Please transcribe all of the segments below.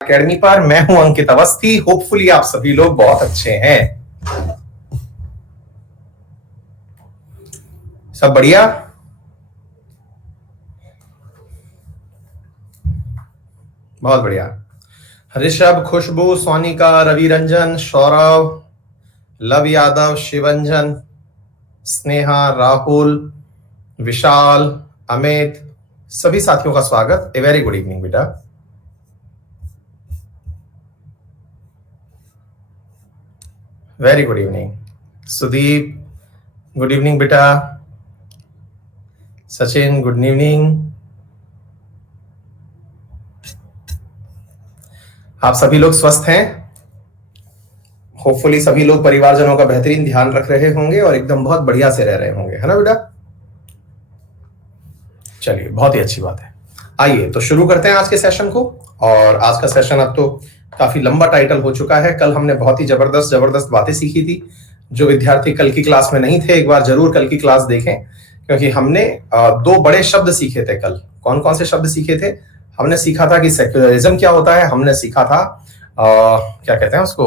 Academy पर। मैं हूं अंकित अवस्थी। होपफुली आप सभी लोग बहुत अच्छे हैं। सब बढ़िया। बहुत बढ़िया। ऋषभ, खुशबू, सोनिका, रवि रंजन, सौरभ, लव यादव, शिवंजन, स्नेहा, राहुल, विशाल, अमित, सभी साथियों का स्वागत। ए वेरी गुड इवनिंग बेटा। Very good evening. Sudeep, good evening बेटा। Sachin, good evening. आप सभी लोग स्वस्थ हैं? होपफुली सभी लोग परिवारजनों का बेहतरीन ध्यान रख रहे होंगे और एकदम बहुत बढ़िया से रह रहे होंगे, है ना बेटा? चलिए, बहुत ही अच्छी बात है। आइए तो शुरू करते हैं आज के सेशन को। और आज का सेशन अब तो काफी लंबा टाइटल हो चुका है। कल हमने बहुत ही जबरदस्त जबरदस्त बातें सीखी थी। जो विद्यार्थी कल की क्लास में नहीं थे, एक बार जरूर कल की क्लास देखें, क्योंकि हमने दो बड़े शब्द सीखे थे कल। कौन कौन से शब्द सीखे थे? हमने सीखा था कि सेक्युलरिज्म क्या होता है, हमने सीखा था क्या कहते हैं उसको,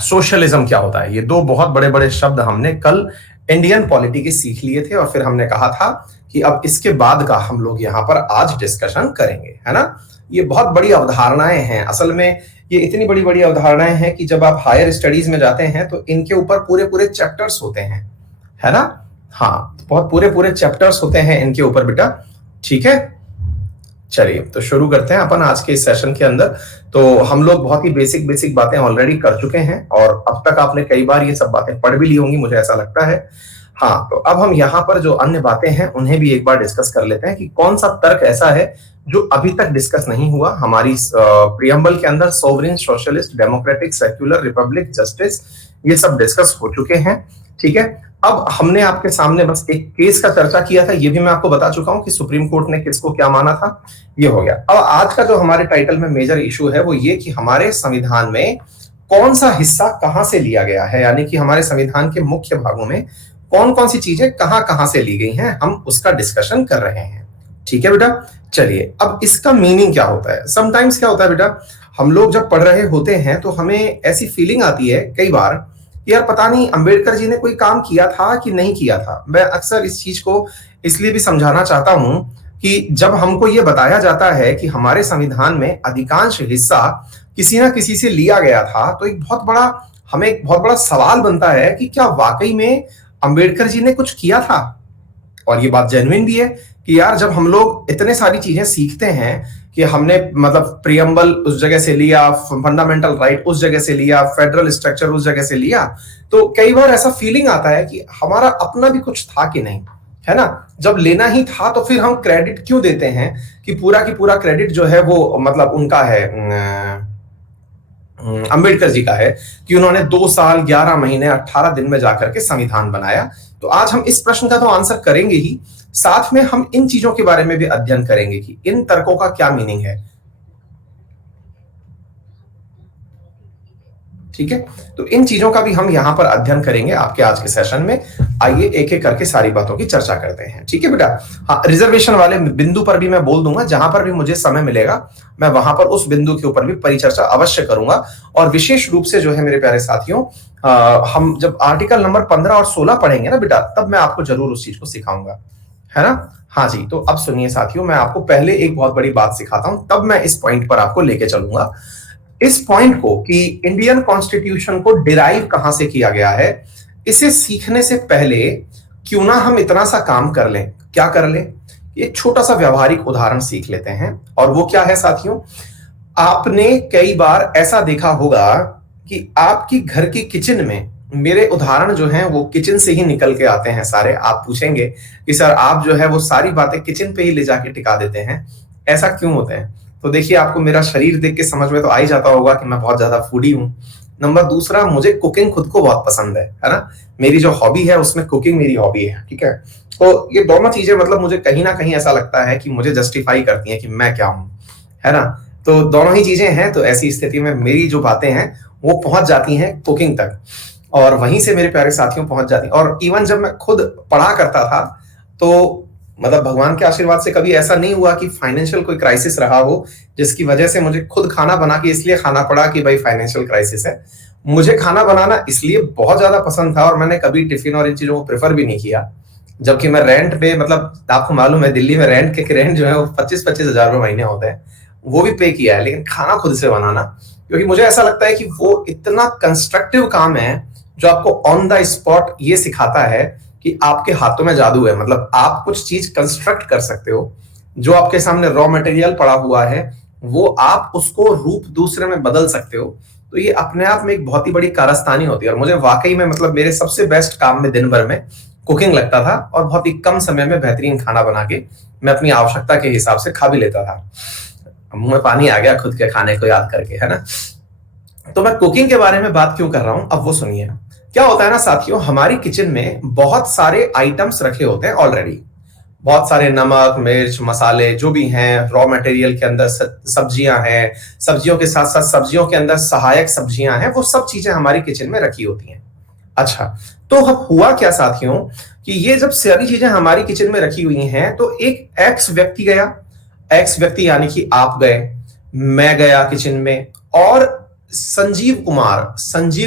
सोशलिज्म क्या होता है। ये दो बहुत बड़े बड़े शब्द हमने कल इंडियन पॉलिटी के सीख लिए थे। और फिर हमने कहा था कि अब इसके बाद का हम लोग यहाँ पर आज डिस्कशन करेंगे, है ना? ये बहुत बड़ी अवधारणाएं हैं। असल में ये इतनी बड़ी बड़ी अवधारणाएं हैं कि जब आप हायर स्टडीज में जाते हैं तो इनके ऊपर पूरे पूरे चैप्टर्स होते हैं, है ना? हाँ, बहुत पूरे पूरे चैप्टर्स होते हैं इनके ऊपर बेटा। ठीक है, चलिए तो शुरू करते हैं अपन आज के इस सेशन के अंदर। तो हम लोग बहुत ही बेसिक बेसिक बातें ऑलरेडी कर चुके हैं और अब तक आपने कई बार ये सब बातें पढ़ भी ली होंगी, मुझे ऐसा लगता है। हाँ, तो अब हम यहाँ पर जो अन्य बातें हैं उन्हें भी एक बार डिस्कस कर लेते हैं कि कौन सा तर्क ऐसा है जो अभी तक डिस्कस नहीं हुआ हमारी प्रियम्बल के अंदर। Sovereign, socialist, democratic, secular, Republic, justice, ये सब डिस्कस हो चुके हैं। ठीक है, अब हमने आपके सामने बस एक केस का चर्चा किया था। ये भी मैं आपको बता चुका हूं कि सुप्रीम कोर्ट ने किसको क्या माना था। ये हो गया। अब आज का जो हमारे टाइटल में मेजर इशू है वो ये कि हमारे संविधान में कौन सा हिस्सा कहां से लिया गया है, यानी कि हमारे संविधान के मुख्य भागों में कौन कौन सी चीजें कहां कहां से ली गई हैं, हम उसका डिस्कशन कर रहे हैं। ठीक है बेटा, चलिए अब इसका मीनिंग क्या होता है। समटाइम्स क्या होता है बेटा, हम लोग जब पढ़ रहे होते हैं तो हमें ऐसी फीलिंग आती है कई बार कि यार पता नहीं अंबेडकर जी ने कोई काम किया था कि नहीं किया था। मैं अक्सर इस चीज को इसलिए भी समझाना चाहता हूं कि जब हमको ये बताया जाता है कि हमारे संविधान में अधिकांश हिस्सा किसी ना किसी से लिया गया था, तो हमें एक बहुत बड़ा सवाल बनता है कि क्या वाकई में अंबेडकर जी ने कुछ किया था। और ये बात जेन्युइन भी है कि यार जब हम लोग इतने सारी चीजें सीखते हैं कि हमने मतलब प्रियम्बल उस जगह से लिया, फंडामेंटल राइट उस जगह से लिया, फेडरल स्ट्रक्चर उस जगह से लिया, तो कई बार ऐसा फीलिंग आता है कि हमारा अपना भी कुछ था कि नहीं, है ना? जब लेना ही था तो फिर हम क्रेडिट क्यों देते हैं कि पूरा क्रेडिट जो है वो मतलब उनका है, अंबेडकर जी का है कि उन्होंने 2 साल 11 महीने 18 दिन में जाकर के संविधान बनाया। तो आज हम इस प्रश्न का तो आंसर करेंगे ही, साथ में हम इन चीजों के बारे में भी अध्ययन करेंगे कि इन तर्कों का क्या मीनिंग है। ठीक है, तो इन चीजों का भी हम यहां पर अध्ययन करेंगे आपके आज के सेशन में। आइए एक एक करके सारी बातों की चर्चा करते हैं। ठीक है बेटा, हाँ, रिजर्वेशन वाले बिंदु पर भी मैं बोल दूंगा, जहां पर भी मुझे समय मिलेगा मैं वहां पर उस बिंदु के ऊपर भी परिचर्चा अवश्य करूंगा। और विशेष रूप से जो है मेरे प्यारे साथियों, हम जब आर्टिकल नंबर 15 और 16 पढ़ेंगे ना बेटा, तब मैं आपको जरूर उस चीज को सिखाऊंगा, है ना? हाँ जी, तो अब सुनिए साथियों, मैं आपको पहले एक बहुत बड़ी बात सिखाता हूं, तब मैं इस पॉइंट पर आपको लेके चलूंगा। इस पॉइंट को कि इंडियन कॉन्स्टिट्यूशन को डिराइव कहां से किया गया है, इसे सीखने से पहले क्यों ना हम इतना सा काम कर लें। क्या कर लें? एक छोटा सा व्यवहारिक उदाहरण सीख लेते हैं। और वो क्या है साथियों, आपने कई बार ऐसा देखा होगा कि आपकी घर की किचन में, मेरे उदाहरण जो हैं वो किचन से ही निकल के आते हैं सारे। आप पूछेंगे कि सर आप जो है वो सारी बातें किचन पे ही ले जाके टिका देते हैं, ऐसा क्यों होता है? तो देखिए, आपको मेरा शरीर देख के समझ में तो आ ही जाता होगा कि मैं बहुत ज्यादा फूडी हूँ। नंबर दूसरा, मुझे कुकिंग खुद को बहुत पसंद है ना? मेरी जो हॉबी है उसमें कुकिंग मेरी हॉबी है। ठीक है, तो ये दोनों चीजें मतलब मुझे कहीं ना कहीं ऐसा लगता है कि मुझे जस्टिफाई करती हैं कि मैं क्या हूं, है ना? तो दोनों ही चीजें हैं। तो ऐसी स्थिति में मेरी जो बातें हैं वो पहुंच जाती हैं कुकिंग तक, और वहीं से मेरे प्यारे साथियों पहुंच जाती हैं। और इवन जब मैं खुद पढ़ा करता था तो मतलब भगवान के आशीर्वाद से कभी ऐसा नहीं हुआ कि फाइनेंशियल कोई क्राइसिस रहा हो जिसकी वजह से मुझे खुद खाना बना के इसलिए खाना पड़ा कि भाई फाइनेंशियल क्राइसिस है। मुझे खाना बनाना इसलिए बहुत ज्यादा पसंद था और मैंने कभी टिफिन और इन चीजों को प्रेफर भी नहीं किया। जबकि मैं रेंट पे, मतलब आपको मालूम है दिल्ली में रेंट जो है वो 25-25 हजार रुपए महीने होते हैं, वो भी पे किया है। लेकिन खाना खुद से बनाना, क्योंकि मुझे ऐसा लगता है कि वो इतना कंस्ट्रक्टिव काम है जो आपको ऑन द स्पॉट ये सिखाता है कि आपके हाथों में जादू है। मतलब आप कुछ चीज कंस्ट्रक्ट कर सकते हो, जो आपके सामने रॉ मटेरियल पड़ा हुआ है वो आप उसको रूप दूसरे में बदल सकते हो। तो ये अपने आप में एक बहुत ही बड़ी कारस्तानी होती है। और मुझे वाकई में, मतलब मेरे सबसे बेस्ट काम में दिन भर में कुकिंग लगता था और बहुत ही कम समय में बेहतरीन खाना बना के मैं अपनी आवश्यकता के हिसाब से खा भी लेता था। मुंह में पानी आ गया खुद के खाने को याद करके, है ना। तो मैं कुकिंग के बारे में बात क्यों कर रहा हूं, अब वो सुनिए। क्या होता है ना साथियों, हमारी किचन में बहुत सारे आइटम्स रखे होते हैं ऑलरेडी। बहुत सारे नमक, मिर्च, मसाले जो भी हैं, रॉ मटेरियल के अंदर सब्जियां हैं, सब्जियों के साथ साथ सब्जियों के अंदर सहायक सब्जियां हैं, वो सब चीजें हमारी किचन में रखी होती हैं। अच्छा, तो अब हुआ क्या साथियों कि ये जब सारी चीजें हमारी किचन में रखी हुई हैं तो एक एक्स व्यक्ति गया, एक्स व्यक्ति यानी कि आप गए, मैं गया किचन में, और संजीव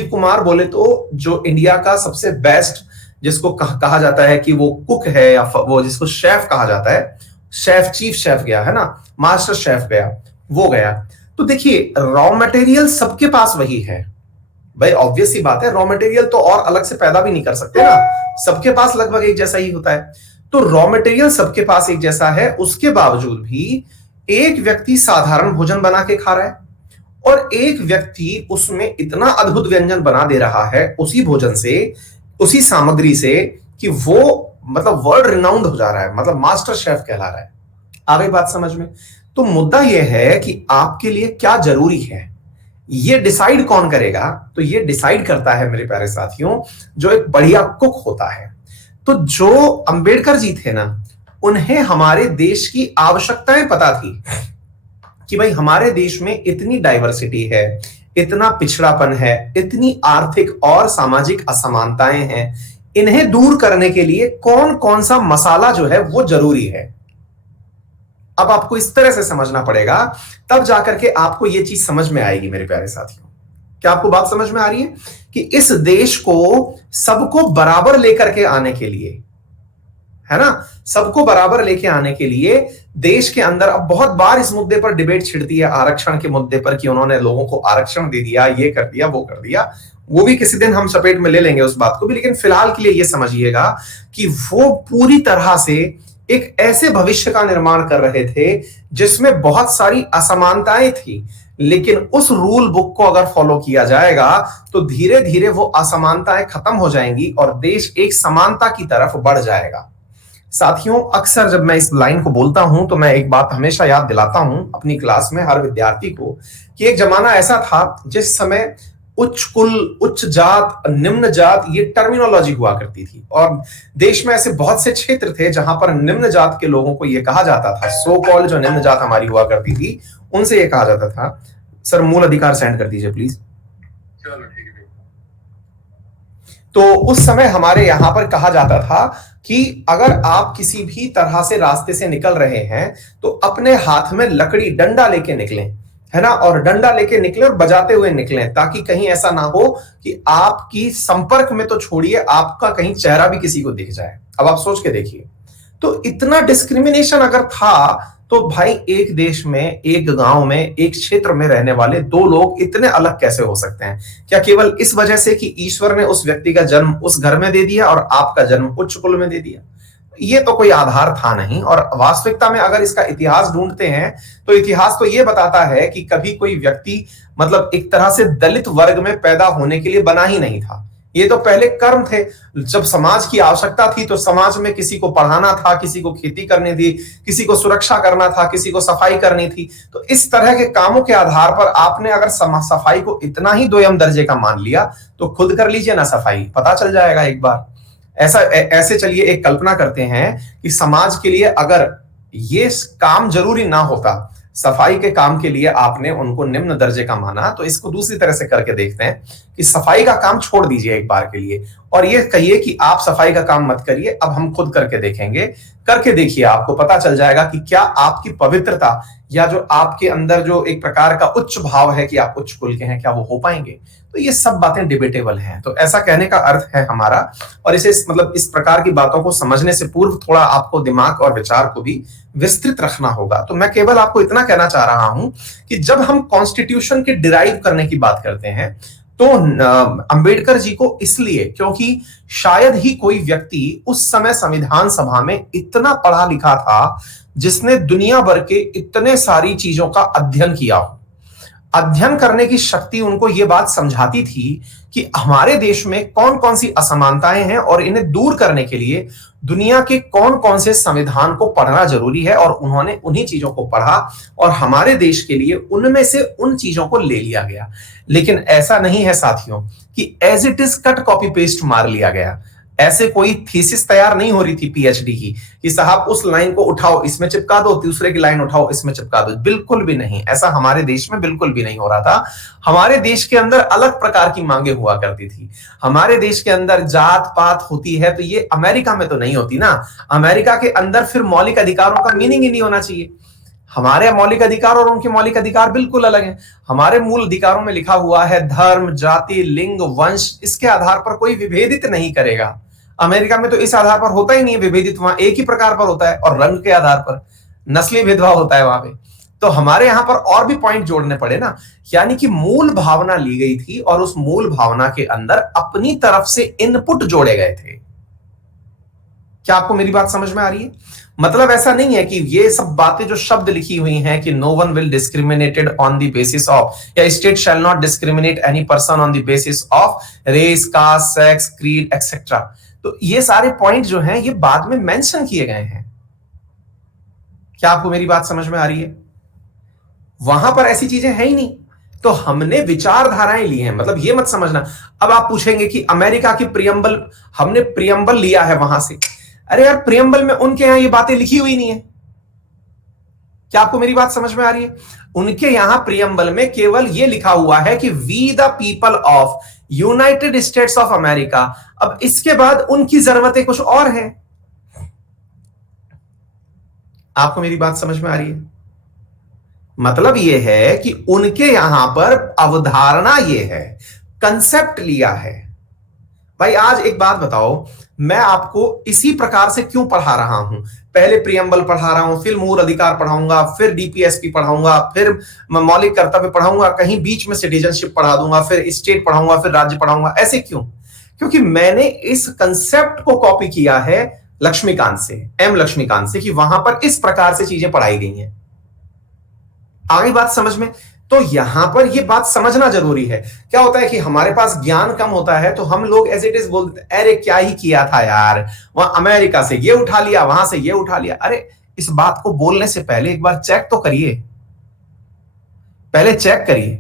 कुमार बोले तो जो इंडिया का सबसे बेस्ट, जिसको कहा जाता है कि वो कुक है या वो जिसको शेफ कहा जाता है, शेफ, चीफ शेफ गया, है ना, मास्टर शेफ गया, वो गया। तो देखिए रॉ मटेरियल सबके पास वही है भाई, ऑब्वियस सी बात है, रॉ मटेरियल तो और अलग से पैदा भी नहीं कर सकते ना, सबके पास लगभग एक जैसा ही होता है। तो रॉ मटेरियल सबके पास एक जैसा है, उसके बावजूद भी एक व्यक्ति साधारण भोजन बना के खा रहा है और एक व्यक्ति उसमें इतना अद्भुत व्यंजन बना दे रहा है उसी भोजन से, उसी सामग्री से, कि वो मतलब वर्ल्ड रिनाउंड हो जा रहा है, मतलब मास्टर शेफ कहला रहा है। आ गई बात समझ में। तो मुद्दा यह है कि आपके लिए क्या जरूरी है, ये डिसाइड कौन करेगा? तो ये डिसाइड करता है मेरे प्यारे साथियों जो एक बढ़िया कुक होता है। तो जो अंबेडकर जी थे ना, उन्हें हमारे देश की आवश्यकताएं पता थी कि भाई हमारे देश में इतनी डाइवर्सिटी है, इतना पिछड़ापन है, इतनी आर्थिक और सामाजिक असमानताएं हैं, इन्हें दूर करने के लिए कौन कौन सा मसाला जो है वो जरूरी है। अब आपको इस तरह से समझना पड़ेगा, तब जाकर के आपको यह चीज समझ में आएगी मेरे प्यारे साथियों। क्या आपको बात समझ में आ रही है कि इस देश को सबको बराबर लेकर के आने के लिए, है ना, सबको बराबर लेके आने के लिए देश के अंदर, अब बहुत बार इस मुद्दे पर डिबेट छिड़ती है, आरक्षण के मुद्दे पर, कि उन्होंने लोगों को आरक्षण दे दिया, ये कर दिया, वो कर दिया। वो भी किसी दिन हम चपेट में ले लेंगे उस बात को भी, लेकिन फिलहाल के लिए ये समझिएगा कि वो पूरी तरह से एक ऐसे भविष्य का निर्माण कर रहे थे जिसमें बहुत सारी असमानताएं थी, लेकिन उस रूल बुक को अगर फॉलो किया जाएगा तो धीरे धीरे वो असमानताएं खत्म हो जाएंगी और देश एक समानता की तरफ बढ़ जाएगा। साथियों, अक्सर जब मैं इस लाइन को बोलता हूं तो मैं एक बात हमेशा याद दिलाता हूं अपनी क्लास में हर विद्यार्थी को, कि एक जमाना ऐसा था जिस समय उच्च कुल, उच्च जात, निम्न जात, ये टर्मिनोलॉजी हुआ करती थी, और देश में ऐसे बहुत से क्षेत्र थे जहां पर निम्न जात के लोगों को यह कहा जाता था, सो कॉल्ड जो निम्न जात हमारी हुआ करती थी, उनसे यह कहा जाता था, सर मूल अधिकार सेंड कर दीजिए प्लीज। चलो ठीक है। तो उस समय हमारे यहां पर कहा जाता था कि अगर आप किसी भी तरह से रास्ते से निकल रहे हैं तो अपने हाथ में लकड़ी, डंडा लेके निकलें, है ना, और डंडा लेके निकले और बजाते हुए निकलें, ताकि कहीं ऐसा ना हो कि आपकी संपर्क में तो छोड़िए, आपका कहीं चेहरा भी किसी को दिख जाए। अब आप सोच के देखिए, तो इतना डिस्क्रिमिनेशन अगर था तो भाई एक देश में, एक गांव में, एक क्षेत्र में रहने वाले दो लोग इतने अलग कैसे हो सकते हैं? क्या केवल इस वजह से कि ईश्वर ने उस व्यक्ति का जन्म उस घर में दे दिया और आपका जन्म उच्च कुल में दे दिया? ये तो कोई आधार था नहीं। और वास्तविकता में अगर इसका इतिहास ढूंढते हैं तो इतिहास तो ये बताता है कि कभी कोई व्यक्ति मतलब एक तरह से दलित वर्ग में पैदा होने के लिए बना ही नहीं था। ये तो पहले कर्म थे। जब समाज की आवश्यकता थी तो समाज में किसी को पढ़ाना था, किसी को खेती करनी थी, किसी को सुरक्षा करना था, किसी को सफाई करनी थी। तो इस तरह के कामों के आधार पर आपने अगर सफाई को इतना ही दोयम दर्जे का मान लिया तो खुद कर लीजिए ना सफाई, पता चल जाएगा एक बार। ऐसे चलिए एक कल्पना करते हैं कि समाज के लिए अगर ये काम जरूरी ना होता, सफाई के काम के लिए आपने उनको निम्न दर्जे का माना, तो इसको दूसरी तरह से करके देखते हैं कि सफाई का काम छोड़ दीजिए एक बार के लिए और ये कहिए कि आप सफाई का काम मत करिए, अब हम खुद करके देखेंगे। करके देखिए, आपको पता चल जाएगा कि क्या आपकी पवित्रता या जो आपके अंदर जो एक प्रकार का उच्च भाव है कि आप उच्च कुल के हैं, क्या वो हो पाएंगे। तो ये सब बातें डिबेटेबल हैं। तो ऐसा कहने का अर्थ है हमारा, और इसे मतलब इस प्रकार की बातों को समझने से पूर्व थोड़ा आपको दिमाग और विचार को भी विस्तृत रखना होगा। तो मैं केवल आपको इतना कहना चाह रहा हूं कि जब हम कॉन्स्टिट्यूशन के डिराइव करने की बात करते हैं तो अंबेडकर जी को इसलिए क्योंकि शायद ही कोई व्यक्ति उस समय संविधान सभा में इतना पढ़ा लिखा था जिसने दुनिया भर के इतने सारी चीजों का अध्ययन किया हो। अध्ययन करने की शक्ति उनको यह बात समझाती थी कि हमारे देश में कौन कौन सी असमानताएं हैं और इन्हें दूर करने के लिए दुनिया के कौन कौन से संविधान को पढ़ना जरूरी है, और उन्होंने उन्हीं चीजों को पढ़ा और हमारे देश के लिए उनमें से उन चीजों को ले लिया गया। लेकिन ऐसा नहीं है साथियों कि as it is cut copy paste मार लिया गया। ऐसे कोई थीसिस तैयार नहीं हो रही थी पीएचडी की कि साहब उस लाइन को उठाओ इसमें चिपका दो, दूसरे की लाइन उठाओ इसमें चिपका दो। बिल्कुल भी नहीं, ऐसा हमारे देश में बिल्कुल भी नहीं हो रहा था। हमारे देश के अंदर अलग प्रकार की मांगे हुआ करती थी। हमारे देश के अंदर जात पात होती है, तो ये अमेरिका में तो नहीं होती ना। अमेरिका के अंदर फिर मौलिक अधिकारों का मीनिंग ही नहीं होना चाहिए। हमारे मौलिक अधिकार और उनके मौलिक अधिकार बिल्कुल अलग हैं। हमारे मूल अधिकारों में लिखा हुआ है धर्म, जाति, लिंग, वंश, इसके आधार पर कोई विभेदित नहीं करेगा। अमेरिका में तो इस आधार पर होता ही नहीं है विभेदित, वहां एक ही प्रकार पर होता है, और रंग के आधार पर नस्ली भेदभाव होता है वहां पे। तो हमारे यहां पर और भी पॉइंट जोड़ने पड़े ना, यानी कि मूल भावना ली गई थी और उस मूल भावना के अंदर अपनी तरफ से इनपुट जोड़े गए थे। क्या आपको मेरी बात समझ में आ रही है? मतलब ऐसा नहीं है कि ये सब बातें जो शब्द लिखी हुई हैं कि no one will discriminated on the basis of, या state shall not discriminate any person on the basis of race, caste, sex, creed etcetera. तो ये सारे पॉइंट जो हैं ये बाद में मेंशन किए गए हैं। क्या आपको मेरी बात समझ में आ रही है? वहां पर ऐसी चीजें हैं ही नहीं। तो हमने विचारधाराएं ली हैं, मतलब ये मत समझना। अब आप पूछेंगे कि अमेरिका की प्रियम्बल, हमने प्रियम्बल लिया है वहां से। अरे यार, प्रियम्बल में उनके यहां ये बातें लिखी हुई नहीं है। क्या आपको मेरी बात समझ में आ रही है? उनके यहां प्रियम्बल में केवल ये लिखा हुआ है कि we the people of United States of America. अब इसके बाद उनकी जरूरतें कुछ और हैं। आपको मेरी बात समझ में आ रही है? मतलब यह है कि उनके यहां पर अवधारणा यह है, कंसेप्ट लिया है। भाई आज एक बात बताओ, मैं आपको इसी प्रकार से क्यों पढ़ा रहा हूं? पहले प्रियम्बल पढ़ा रहा हूं, फिर मूल अधिकार पढ़ाऊंगा, फिर डीपीएसपी पढ़ाऊंगा, फिर मौलिक कर्तव्य पढ़ाऊंगा, कहीं बीच में सिटीजनशिप पढ़ा दूंगा, फिर स्टेट पढ़ाऊंगा, फिर राज्य पढ़ाऊंगा। ऐसे क्यों? क्योंकि मैंने इस कंसेप्ट को कॉपी किया है लक्ष्मीकांत से, एम लक्ष्मीकांत से, कि वहां पर इस प्रकार से चीजें पढ़ाई गई हैं। आगे बात समझ में? तो यहां पर यह बात समझना जरूरी है। क्या होता है कि हमारे पास ज्ञान कम होता है तो हम लोग एज इट इज बोलते हैं, अरे क्या ही किया था यार, वहां अमेरिका से ये उठा लिया, वहां से ये उठा लिया। अरे इस बात को बोलने से पहले एक बार चेक तो करिए, पहले चेक करिए।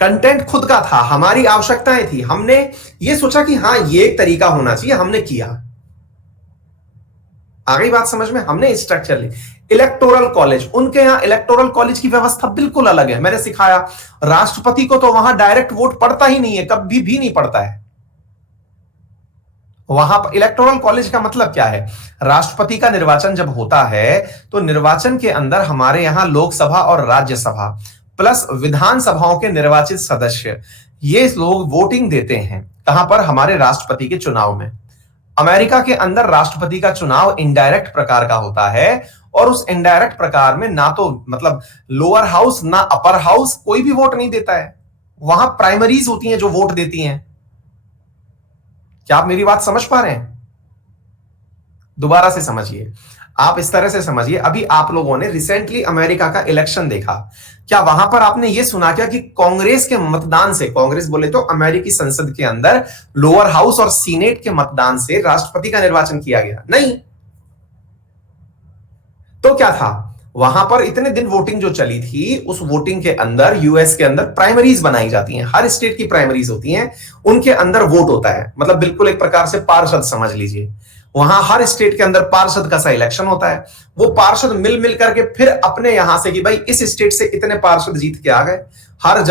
कंटेंट खुद का था, हमारी आवश्यकताएं थी, हमने ये सोचा कि हाँ ये एक तरीका होना चाहिए, हमने किया। आगे बात समझ में? हमने स्ट्रक्चर ली। इलेक्टोरल कॉलेज, उनके यहां इलेक्टोरल कॉलेज की व्यवस्था बिल्कुल अलग है। मैंने सिखाया, राष्ट्रपति को तो वहां डायरेक्ट वोट पड़ता ही नहीं है, कभी भी नहीं पड़ता है। वहां पर इलेक्टोरल कॉलेज का मतलब क्या है? राष्ट्रपति का निर्वाचन जब होता है तो निर्वाचन के अंदर हमारे यहां लोकसभा और राज्यसभा प्लस विधानसभाओं के निर्वाचित सदस्य, ये लोग वोटिंग देते हैं। कहां पर? हमारे राष्ट्रपति के चुनाव में। अमेरिका के अंदर राष्ट्रपति का चुनाव इनडायरेक्ट प्रकार का होता है, और उस इनडायरेक्ट प्रकार में ना तो मतलब लोअर हाउस ना अपर हाउस कोई भी वोट नहीं देता है। वहां प्राइमरीज होती हैं जो वोट देती हैं। क्या आप मेरी बात समझ पा रहे हैं? दोबारा से समझिए, आप इस तरह से समझिए। अभी आप लोगों ने रिसेंटली अमेरिका का इलेक्शन देखा, क्या वहां पर आपने यह सुना क्या कि कांग्रेस के मतदान से, कांग्रेस बोले तो अमेरिकी संसद के अंदर लोअर हाउस और सीनेट के मतदान से राष्ट्रपति का निर्वाचन किया गया? नहीं। तो क्या था वहां पर? इतने दिन वोटिंग जो चली थी, उस वोटिंग के अंदर यूएस के अंदर प्राइमरीज बनाई जाती हैं, हर स्टेट की प्राइमरीज होती हैं, उनके अंदर वोट होता है। मतलब बिल्कुल एक प्रकार से पार्षद समझ लीजिए। वहां हर स्टेट के अंदर पार्षद का सा इलेक्शन होता है। वो पार्षद मिल मिल करके फिर अपने यहां से कि भाई इस स्टेट से इतने पार्षद जीत के आ गए, हर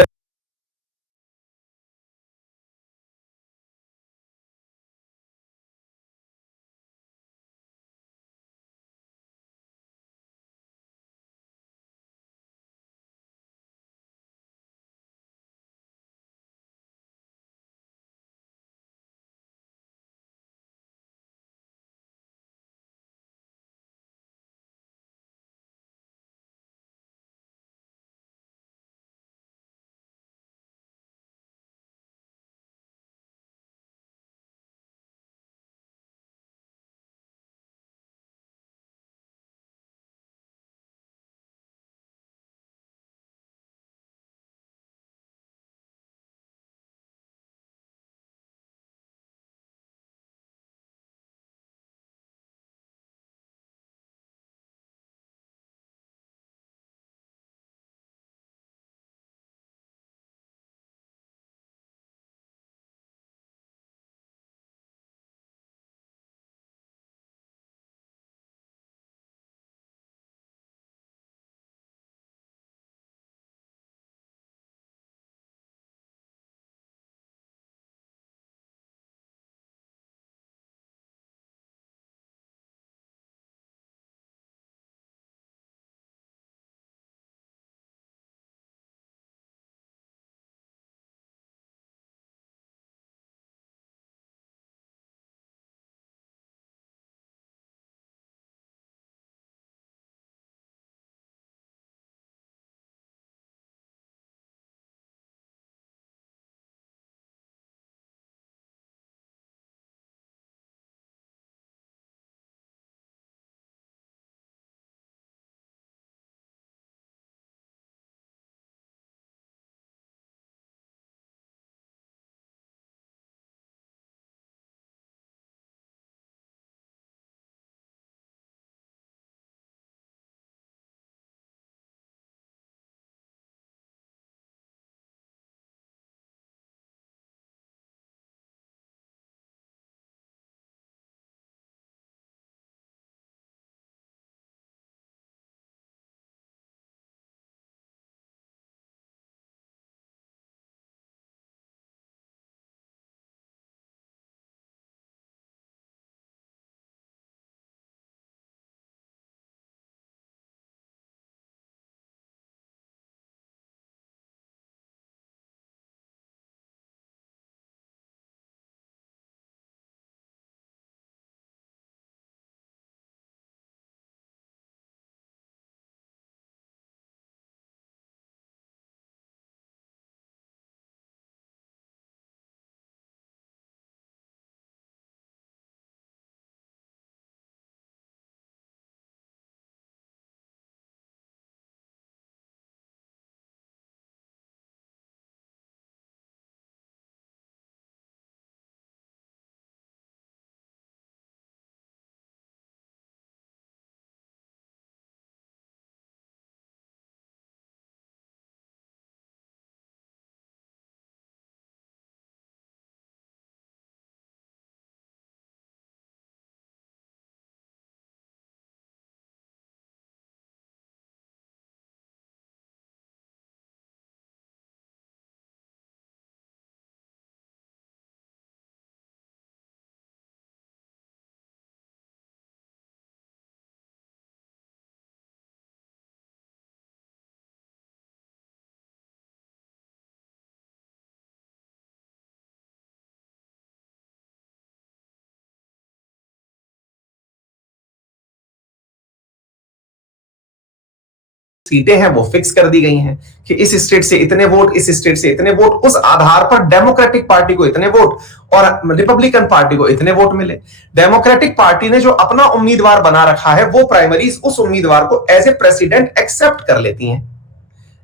सीटें हैं वो फिक्स कर दी गई हैं कि इस स्टेट से इतने वोट, इस स्टेट से इतने वोट, उस आधार पर डेमोक्रेटिक पार्टी को इतने वोट और रिपब्लिकन पार्टी को इतने वोट मिले। डेमोक्रेटिक पार्टी ने जो अपना उम्मीदवार बना रखा है वो प्राइमरीज उस उम्मीदवार को एज ए प्रेसिडेंट एक्सेप्ट कर लेती हैं,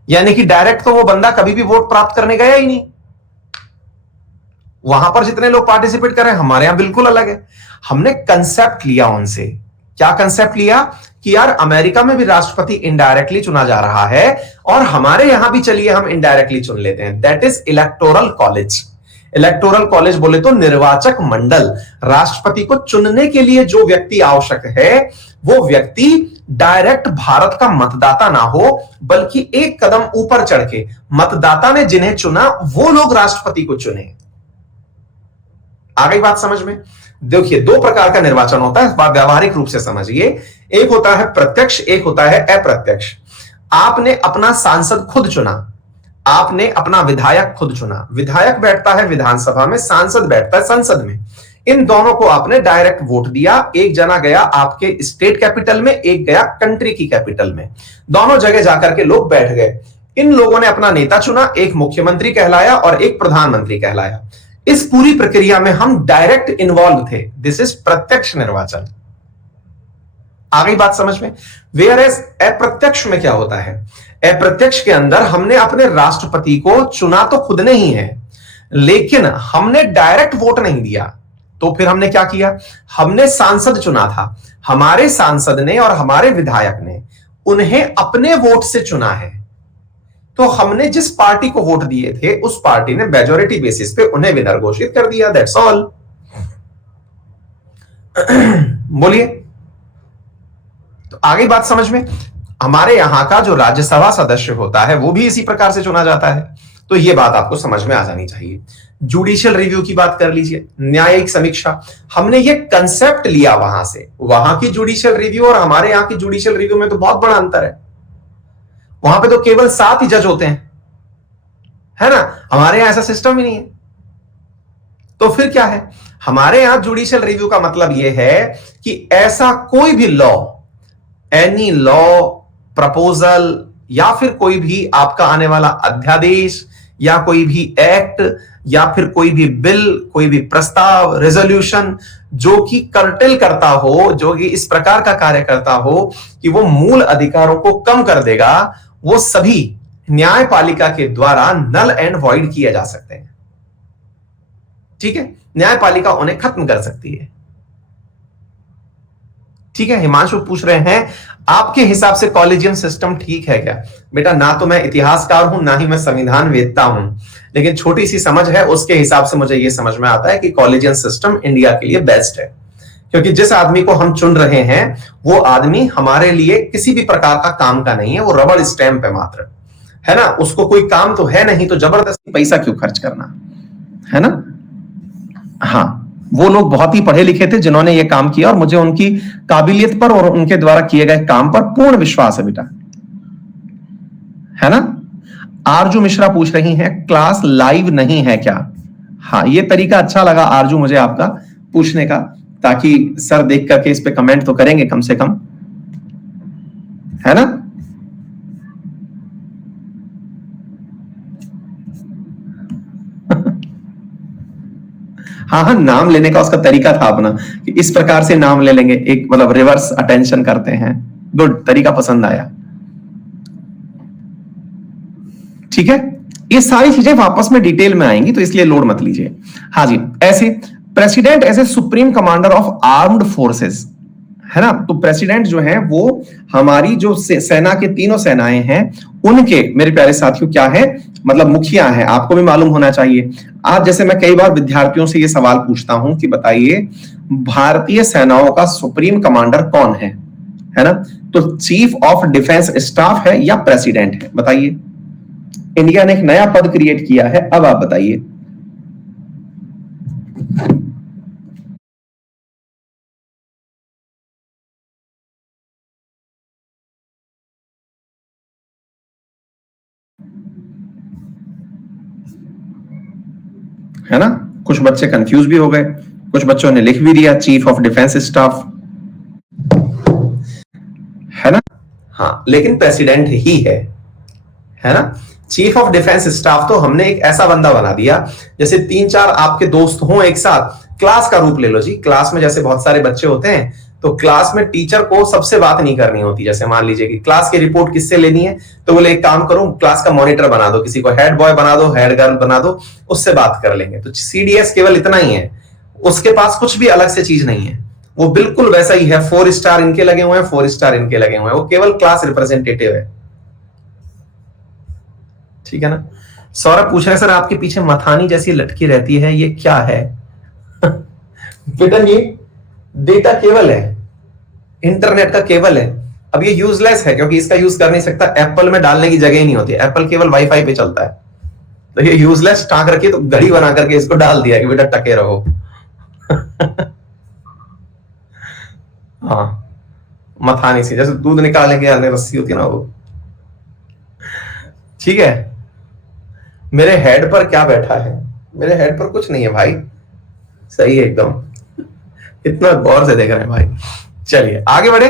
यानी कि डायरेक्ट तो वो बंदा कभी भी वोट प्राप्त करने गया ही नहीं। वहां पर जितने लोग पार्टिसिपेट कर रहे हैं हमारे यहां बिल्कुल अलग है। हमने कंसेप्ट लिया उनसे, क्या कंसेप्ट लिया कि यार अमेरिका में भी राष्ट्रपति इनडायरेक्टली चुना जा रहा है और हमारे यहां भी चलिए हम इनडायरेक्टली चुन लेते हैं, that is electoral college. Electoral college बोले तो निर्वाचक मंडल। राष्ट्रपति को चुनने के लिए जो व्यक्ति आवश्यक है वो व्यक्ति डायरेक्ट भारत का मतदाता ना हो, बल्कि एक कदम ऊपर चढ़ के मतदाता ने जिन्हें चुना वो लोग राष्ट्रपति को चुने। आ गई बात समझ में? देखिए, दो प्रकार का निर्वाचन होता है, व्यावहारिक रूप से समझिए। एक होता है प्रत्यक्ष, एक होता है अप्रत्यक्ष। आपने अपना सांसद खुद चुना, आपने अपना विधायक खुद चुना। विधायक बैठता है विधानसभा में, सांसद बैठता है संसद में। इन दोनों को आपने डायरेक्ट वोट दिया। एक जना गया आपके स्टेट कैपिटल में, एक गया कंट्री की कैपिटल में। दोनों जगह जाकर के लोग बैठ गए। इन लोगों ने अपना नेता चुना, एक मुख्यमंत्री कहलाया और एक प्रधानमंत्री कहलाया। इस पूरी प्रक्रिया में हम डायरेक्ट इन्वॉल्व थे। दिस इज प्रत्यक्ष निर्वाचन। आ गई बात समझ में? वेयर एज अप्रत्यक्ष में क्या होता है? अप्रत्यक्ष के अंदर हमने अपने राष्ट्रपति को चुना तो खुद ने ही है, लेकिन हमने डायरेक्ट वोट नहीं दिया। तो फिर हमने क्या किया? हमने सांसद चुना था। हमारे सांसद ने और हमारे विधायक ने उन्हें अपने वोट से चुना है। तो हमने जिस पार्टी को वोट दिए थे उस पार्टी ने मेजॉरिटी बेसिस पे उन्हें विनर घोषित कर दिया। That's all. बोलिए, तो आगे बात समझ में? हमारे यहां का जो राज्यसभा सदस्य होता है वो भी इसी प्रकार से चुना जाता है। तो ये बात आपको समझ में आ जानी चाहिए। जुडिशियल रिव्यू की बात कर लीजिए, न्यायिक समीक्षा। हमने ये कंसेप्ट लिया वहां से। वहां की जुडिशियल रिव्यू और हमारे यहां की जुडिशियल रिव्यू में तो बहुत बड़ा अंतर है। वहां पे तो केवल 7 ही जज होते हैं, है ना? हमारे यहां ऐसा सिस्टम ही नहीं है। तो फिर क्या है? हमारे यहां जुडिशियल रिव्यू का मतलब यह है कि ऐसा कोई भी लॉ, एनी लॉ प्रपोजल या फिर कोई भी आपका आने वाला अध्यादेश या कोई भी एक्ट या फिर कोई भी बिल, कोई भी प्रस्ताव, रेजोल्यूशन जो कि कर्टेल करता हो, जो कि इस प्रकार का कार्य करता हो कि वो मूल अधिकारों को कम कर देगा, वो सभी न्यायपालिका के द्वारा नल एंड वॉइड किए जा सकते हैं। ठीक है? न्यायपालिका उन्हें खत्म कर सकती है। ठीक है? हिमांशु पूछ रहे हैं आपके हिसाब से कॉलेजियम सिस्टम ठीक है क्या? बेटा, ना तो मैं इतिहासकार हूं ना ही मैं संविधान वेदता हूं, लेकिन छोटी सी समझ है, उसके हिसाब से मुझे यह समझ में आता है कि कॉलेजियम सिस्टम इंडिया के लिए बेस्ट है। क्योंकि जिस आदमी को हम चुन रहे हैं वो आदमी हमारे लिए किसी भी प्रकार का काम का नहीं है, वो रबड़ स्टैंप है मात्र, है ना? उसको कोई काम तो है नहीं, तो जबरदस्ती पैसा क्यों खर्च करना, है ना? हाँ, वो लोग बहुत ही पढ़े लिखे थे जिन्होंने ये काम किया और मुझे उनकी काबिलियत पर और उनके द्वारा किए गए काम पर पूर्ण विश्वास है बेटा, है ना? आरजू मिश्रा पूछ रही हैं क्लास लाइव नहीं है क्या? हाँ, ये तरीका अच्छा लगा आरजू मुझे आपका पूछने का, ताकि सर देख करके इस पे कमेंट तो करेंगे कम से कम, है ना? हाँ हाँ, नाम लेने का उसका तरीका था अपना कि इस प्रकार से नाम ले लेंगे, एक मतलब रिवर्स अटेंशन करते हैं। गुड, तरीका पसंद आया। ठीक है, ये सारी चीजें वापस में डिटेल में आएंगी तो इसलिए लोड मत लीजिए। हाँ जी, ऐसे president as a supreme commander of armed forces, है ना? तो प्रेसिडेंट जो है वो हमारी जो सेना के तीनों सेनाएं हैं उनके, मेरे प्यारे साथियों, क्या है मतलब मुखिया है। आपको भी मालूम होना चाहिए। आज जैसे मैं कई बार विद्यार्थियों से ये सवाल पूछता हूं कि बताइए भारतीय सेनाओं का सुप्रीम कमांडर कौन है ना? तो चीफ ऑफ डिफेंस स्टाफ है या प्रेसिडेंट है? बताइए। इंडिया ने एक नया पद क्रिएट किया है, अब आप बताइए। है ना? कुछ बच्चे कंफ्यूज भी हो गए, कुछ बच्चों ने लिख भी दिया चीफ ऑफ डिफेंस स्टाफ, है ना? हाँ, लेकिन प्रेसिडेंट ही है ना। चीफ ऑफ डिफेंस स्टाफ तो हमने एक ऐसा बंदा बना दिया, जैसे 3-4 आपके दोस्त हों एक साथ, क्लास का रूप ले लो जी। क्लास में जैसे बहुत सारे बच्चे होते हैं, तो क्लास में टीचर को सबसे बात नहीं करनी होती। जैसे मान लीजिए कि क्लास की रिपोर्ट किससे लेनी है, तो बोले एक काम करो, क्लास का मॉनिटर बना दो, किसी को हेड बॉय बना दो, हेड गर्ल बना दो, उससे बात कर लेंगे। तो सीडीएस केवल इतना ही है, उसके पास कुछ भी अलग से चीज नहीं है, वो बिल्कुल वैसा ही है। 4 स्टार इनके लगे हुए हैं, 4 स्टार इनके लगे हुए हैं, वो केवल क्लास रिप्रेजेंटेटिव है। ठीक है ना। सौरभ पूछ रहे हैं, सर आपके पीछे मथानी जैसी लटकी रहती है, ये क्या है? बेटा ये डेटा केबल है, इंटरनेट का केबल है। अब ये यूजलेस है क्योंकि इसका यूज कर नहीं सकता, एप्पल में डालने की जगह ही नहीं होती, एप्पल केवल वाईफाई पे चलता है। तो ये यूजलेस टांग रखी, तो घड़ी बना करके इसको डाल दिया कि बेटा टके रहो। हाँ, मथानी सी, जैसे दूध निकालने की रस्सी होती है ना, वो। ठीक है। मेरे हेड पर क्या बैठा है? मेरे हेड पर कुछ नहीं है भाई, सही है एकदम। इतना गौर से देख रहे हैं भाई। चलिए आगे बढ़े।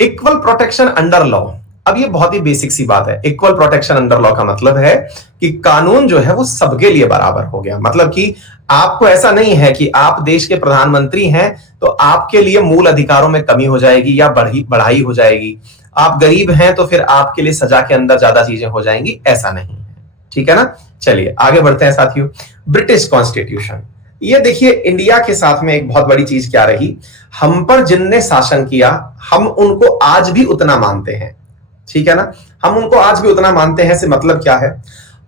Equal protection under law. अब ये बहुत ही बेसिक सी बात है। इक्वल प्रोटेक्शन अंडर लॉ का मतलब है कि कानून जो है वो सबके लिए बराबर हो गया। मतलब कि आपको ऐसा नहीं है कि आप देश के प्रधानमंत्री हैं तो आपके लिए मूल अधिकारों में कमी हो जाएगी या बढ़ाई हो जाएगी। आप गरीब हैं तो फिर आपके लिए सजा के अंदर ज्यादा चीजें हो जाएंगी, ऐसा नहीं है। ठीक है ना। चलिए आगे बढ़ते हैं साथियों। British constitution. ये देखिए, इंडिया के साथ में एक बहुत बड़ी चीज क्या रही, हम पर जिनने शासन किया हम उनको आज भी उतना मानते हैं। ठीक है ना। हम उनको आज भी उतना मानते हैं से मतलब क्या है,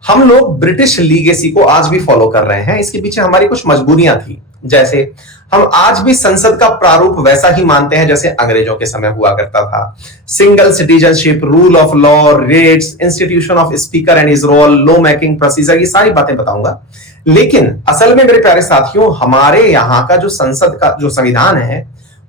हम लोग ब्रिटिश लीगेसी को आज भी फॉलो कर रहे हैं। इसके पीछे हमारी कुछ मजबूरियां थी। जैसे हम आज भी संसद का प्रारूप वैसा ही मानते हैं जैसे अंग्रेजों के समय हुआ करता था। Single citizenship, rule of law, rights, institution of speaker and his role, law making procedure, ये सारी बातें बताऊंगा। लेकिन असल में मेरे प्यारे साथियों, हमारे यहाँ का जो संसद का जो संविधान है,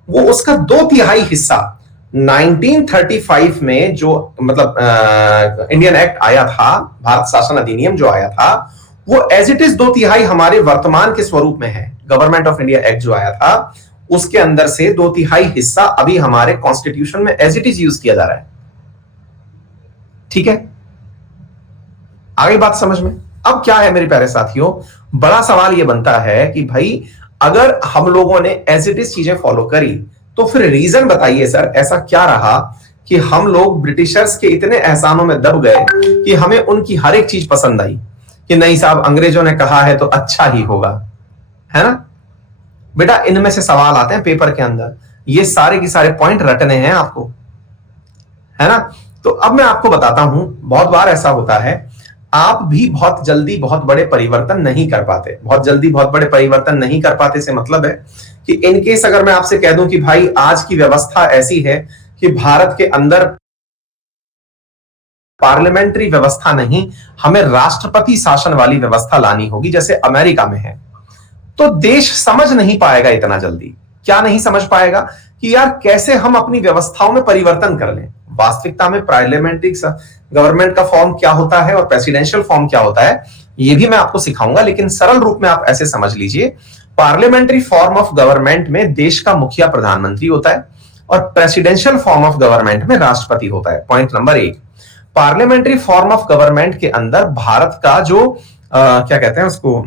वो उसका 2/3 हिस्सा 1935 में जो मतलब इंडियन एक्ट आया था, भारत शासन अधिनियम जो आया था, वो एज इट इज 2/3 हमारे वर्तमान के स्वरूप में है। गवर्नमेंट ऑफ इंडिया एक्ट जो आया था, उसके अंदर से 2/3 हिस्सा अभी हमारे कॉन्स्टिट्यूशन में एज इट इज यूज किया जा रहा है। ठीक है, आगे बात समझ में। अब क्या है मेरे प्यारे साथियों, बड़ा सवाल यह बनता है कि भाई अगर हम लोगों ने एज इट इज चीजें फॉलो करी, तो फिर रीजन बताइए सर, ऐसा क्या रहा कि हम लोग ब्रिटिशर्स के इतने एहसानों में दब गए कि हमें उनकी हर एक चीज पसंद आई कि नहीं साहब अंग्रेजों ने कहा है तो अच्छा ही होगा, है ना। बेटा इनमें से सवाल आते हैं पेपर के अंदर, ये सारे के सारे पॉइंट रटने हैं आपको, है ना। तो अब मैं आपको बताता हूं, बहुत बार ऐसा होता है, आप भी बहुत जल्दी बहुत बड़े परिवर्तन नहीं कर पाते। बहुत जल्दी बहुत बड़े परिवर्तन नहीं कर पाते से मतलब है कि इनकेस अगर मैं आपसे कह दूं कि भाई आज की व्यवस्था ऐसी है कि भारत के अंदर पार्लियामेंट्री व्यवस्था नहीं, हमें राष्ट्रपति शासन वाली व्यवस्था लानी होगी जैसे अमेरिका में है, तो देश समझ नहीं पाएगा इतना जल्दी। क्या नहीं समझ पाएगा कि यार कैसे हम अपनी व्यवस्थाओं में परिवर्तन कर लें। वास्तविकता में पार्लियामेंट्री गवर्नमेंट का फॉर्म क्या होता है और प्रेसिडेंशियल फॉर्म क्या होता है, ये भी मैं आपको सिखाऊंगा, लेकिन सरल रूप में आप ऐसे समझ लीजिए। पार्लियामेंट्री फॉर्म ऑफ गवर्नमेंट में देश का मुखिया प्रधानमंत्री होता है और प्रेसिडेंशियल फॉर्म ऑफ गवर्नमेंट में राष्ट्रपति होता है। Point number 1, parliamentary form of government के अंदर भारत का जो क्या कहते हैं उसको,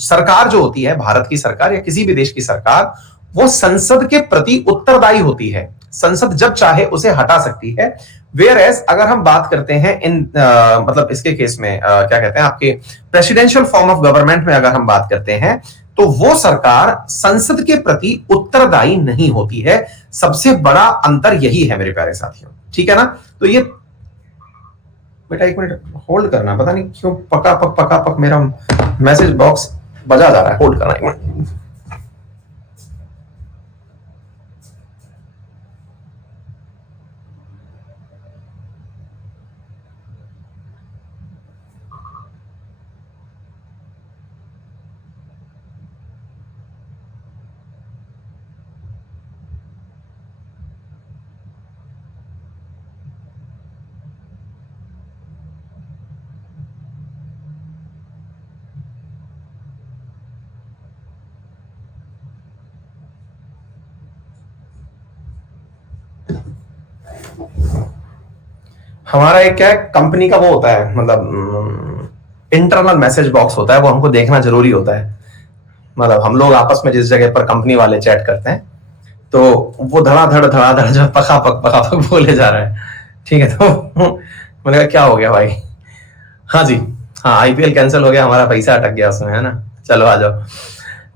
सरकार जो होती है, भारत की सरकार या किसी भी देश की सरकार, वो संसद के प्रति उत्तरदायी होती है। संसद जब चाहे उसे हटा सकती है। वेयर एज अगर हम बात करते हैं इन मतलब इसके केस में क्या कहते हैं आपके प्रेसिडेंशियल फॉर्म ऑफ गवर्नमेंट में अगर हम बात करते हैं, तो वो सरकार संसद के प्रति उत्तरदायी नहीं होती है। सबसे बड़ा अंतर यही है मेरे प्यारे साथियों। ठीक है ना। तो ये बेटा एक मिनट होल्ड करना, पता नहीं क्यों पका पक मेरा मैसेज बॉक्स बजा जा रहा है। होल्ड करना एक मिनट। हमारा एक क्या है, कंपनी का वो होता है, मतलब इंटरनल मैसेज बॉक्स होता है, वो हमको देखना जरूरी होता है। मतलब हम लोग आपस में जिस जगह पर कंपनी वाले चैट करते हैं, तो वो धड़ाधड़ जो पकापक बोले जा रहा है, ठीक है। तो मैंने कहा क्या हो गया भाई? हाँ जी, हाँ आईपीएल कैंसिल हो गया, हमारा पैसा अटक गया उसमें, है ना। चलो आ जाओ।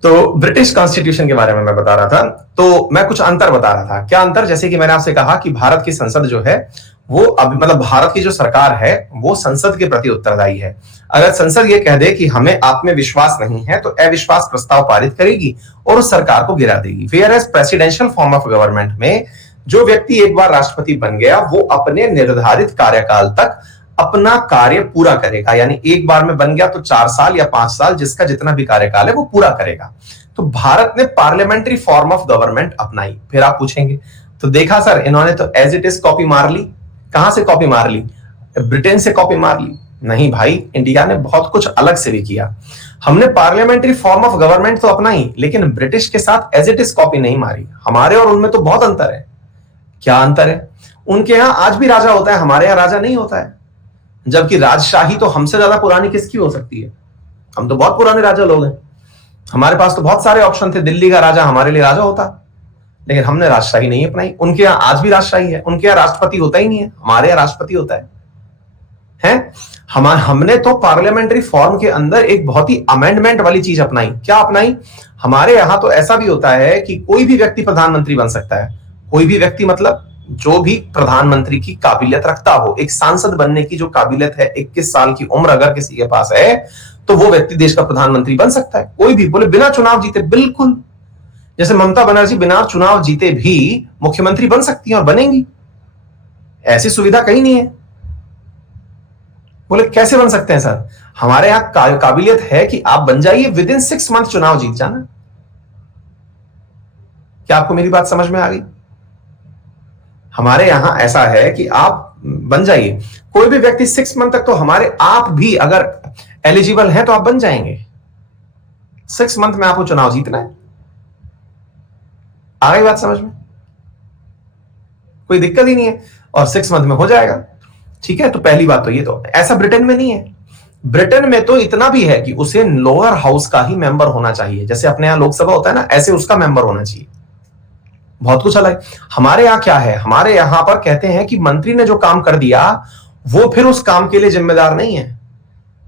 तो ब्रिटिश कॉन्स्टिट्यूशन के बारे में मैं बता रहा था, तो मैं कुछ अंतर बता रहा था। क्या अंतर? जैसे कि मैंने आपसे कहा कि भारत की संसद जो है वो अब मतलब भारत की जो सरकार है वो संसद के प्रति उत्तरदायी है। अगर संसद ये कह दे कि हमें आप में विश्वास नहीं है, तो अविश्वास प्रस्ताव पारित करेगी और उस सरकार को गिरा देगी। Whereas presidential form of government में जो व्यक्ति एक बार राष्ट्रपति बन गया वो अपने निर्धारित कार्यकाल तक अपना कार्य पूरा करेगा। यानी एक बार में बन गया तो 4 साल या 5 साल, जिसका जितना भी कार्यकाल है वो पूरा करेगा। तो भारत ने पार्लियामेंट्री फॉर्म ऑफ गवर्नमेंट अपनाई। फिर आप पूछेंगे तो देखा सर इन्होंने तो एज इट इज कॉपी मार ली। कहां से कॉपी मार ली? ब्रिटेन से कॉपी मार ली? नहीं भाई, इंडिया ने बहुत कुछ अलग से भी किया। हमने पार्लियामेंट्री फॉर्म ऑफ गवर्नमेंट तो अपनाई, लेकिन ब्रिटिश के साथ एज इट इज कॉपी नहीं मारी। हमारे और उनमें तो बहुत अंतर है। क्या अंतर है? उनके यहां आज भी राजा होता है, हमारे यहां राजा नहीं होता है। जबकि राजशाही तो हमसे ज्यादा पुरानी किसकी हो सकती है? हम तो बहुत पुराने राजा लोग हैं। हमारे पास तो बहुत सारे ऑप्शन थे, दिल्ली का राजा हमारे लिए राजा होता, लेकिन हमने राजशाही नहीं अपनाई। उनके यहां आज भी राजशाही है, उनके यहां राष्ट्रपति होता ही नहीं है, हमारे यहां राष्ट्रपति होता है। हमने तो पार्लियामेंट्री फॉर्म के अंदर एक बहुत ही अमेंडमेंट वाली चीज अपनाई। क्या अपनाई? हमारे यहां तो ऐसा भी होता है कि कोई भी व्यक्ति प्रधानमंत्री बन सकता है। कोई भी व्यक्ति मतलब जो भी प्रधानमंत्री की काबिलियत रखता हो। एक सांसद बनने की जो काबिलियत है, 21 साल की उम्र अगर किसी के पास है, तो वो व्यक्ति देश का प्रधानमंत्री बन सकता है। कोई भी, बोले बिना चुनाव जीते, बिल्कुल। जैसे ममता बनर्जी बिना चुनाव जीते भी मुख्यमंत्री बन सकती हैं और बनेंगी। ऐसी सुविधा कहीं नहीं है। बोले कैसे बन सकते हैं सर? हमारे यहां काबिलियत है कि आप बन जाइए, विद इन 6 मंथ चुनाव जीत जाना। क्या आपको मेरी बात समझ में आ गई? हमारे यहां ऐसा है कि आप बन जाइए, कोई भी व्यक्ति 6 मंथ तक, तो हमारे आप भी अगर एलिजिबल हैं तो आप बन जाएंगे। 6 मंथ में आपको चुनाव जीतना है। आ गई बात समझ में? कोई दिक्कत ही नहीं है, और 6 मंथ में हो जाएगा। ठीक है, तो पहली बात तो ये, तो ऐसा ब्रिटेन में नहीं है। ब्रिटेन में तो इतना भी है कि उसे लोअर हाउस का ही मेंबर होना चाहिए। जैसे अपने यहां लोकसभा होता है ना, ऐसे उसका मेंबर होना चाहिए। बहुत कुछ अलग। हमारे यहां क्या है? हमारे यहां पर कहते हैं कि मंत्री ने जो काम कर दिया वो फिर उस काम के लिए जिम्मेदार नहीं है।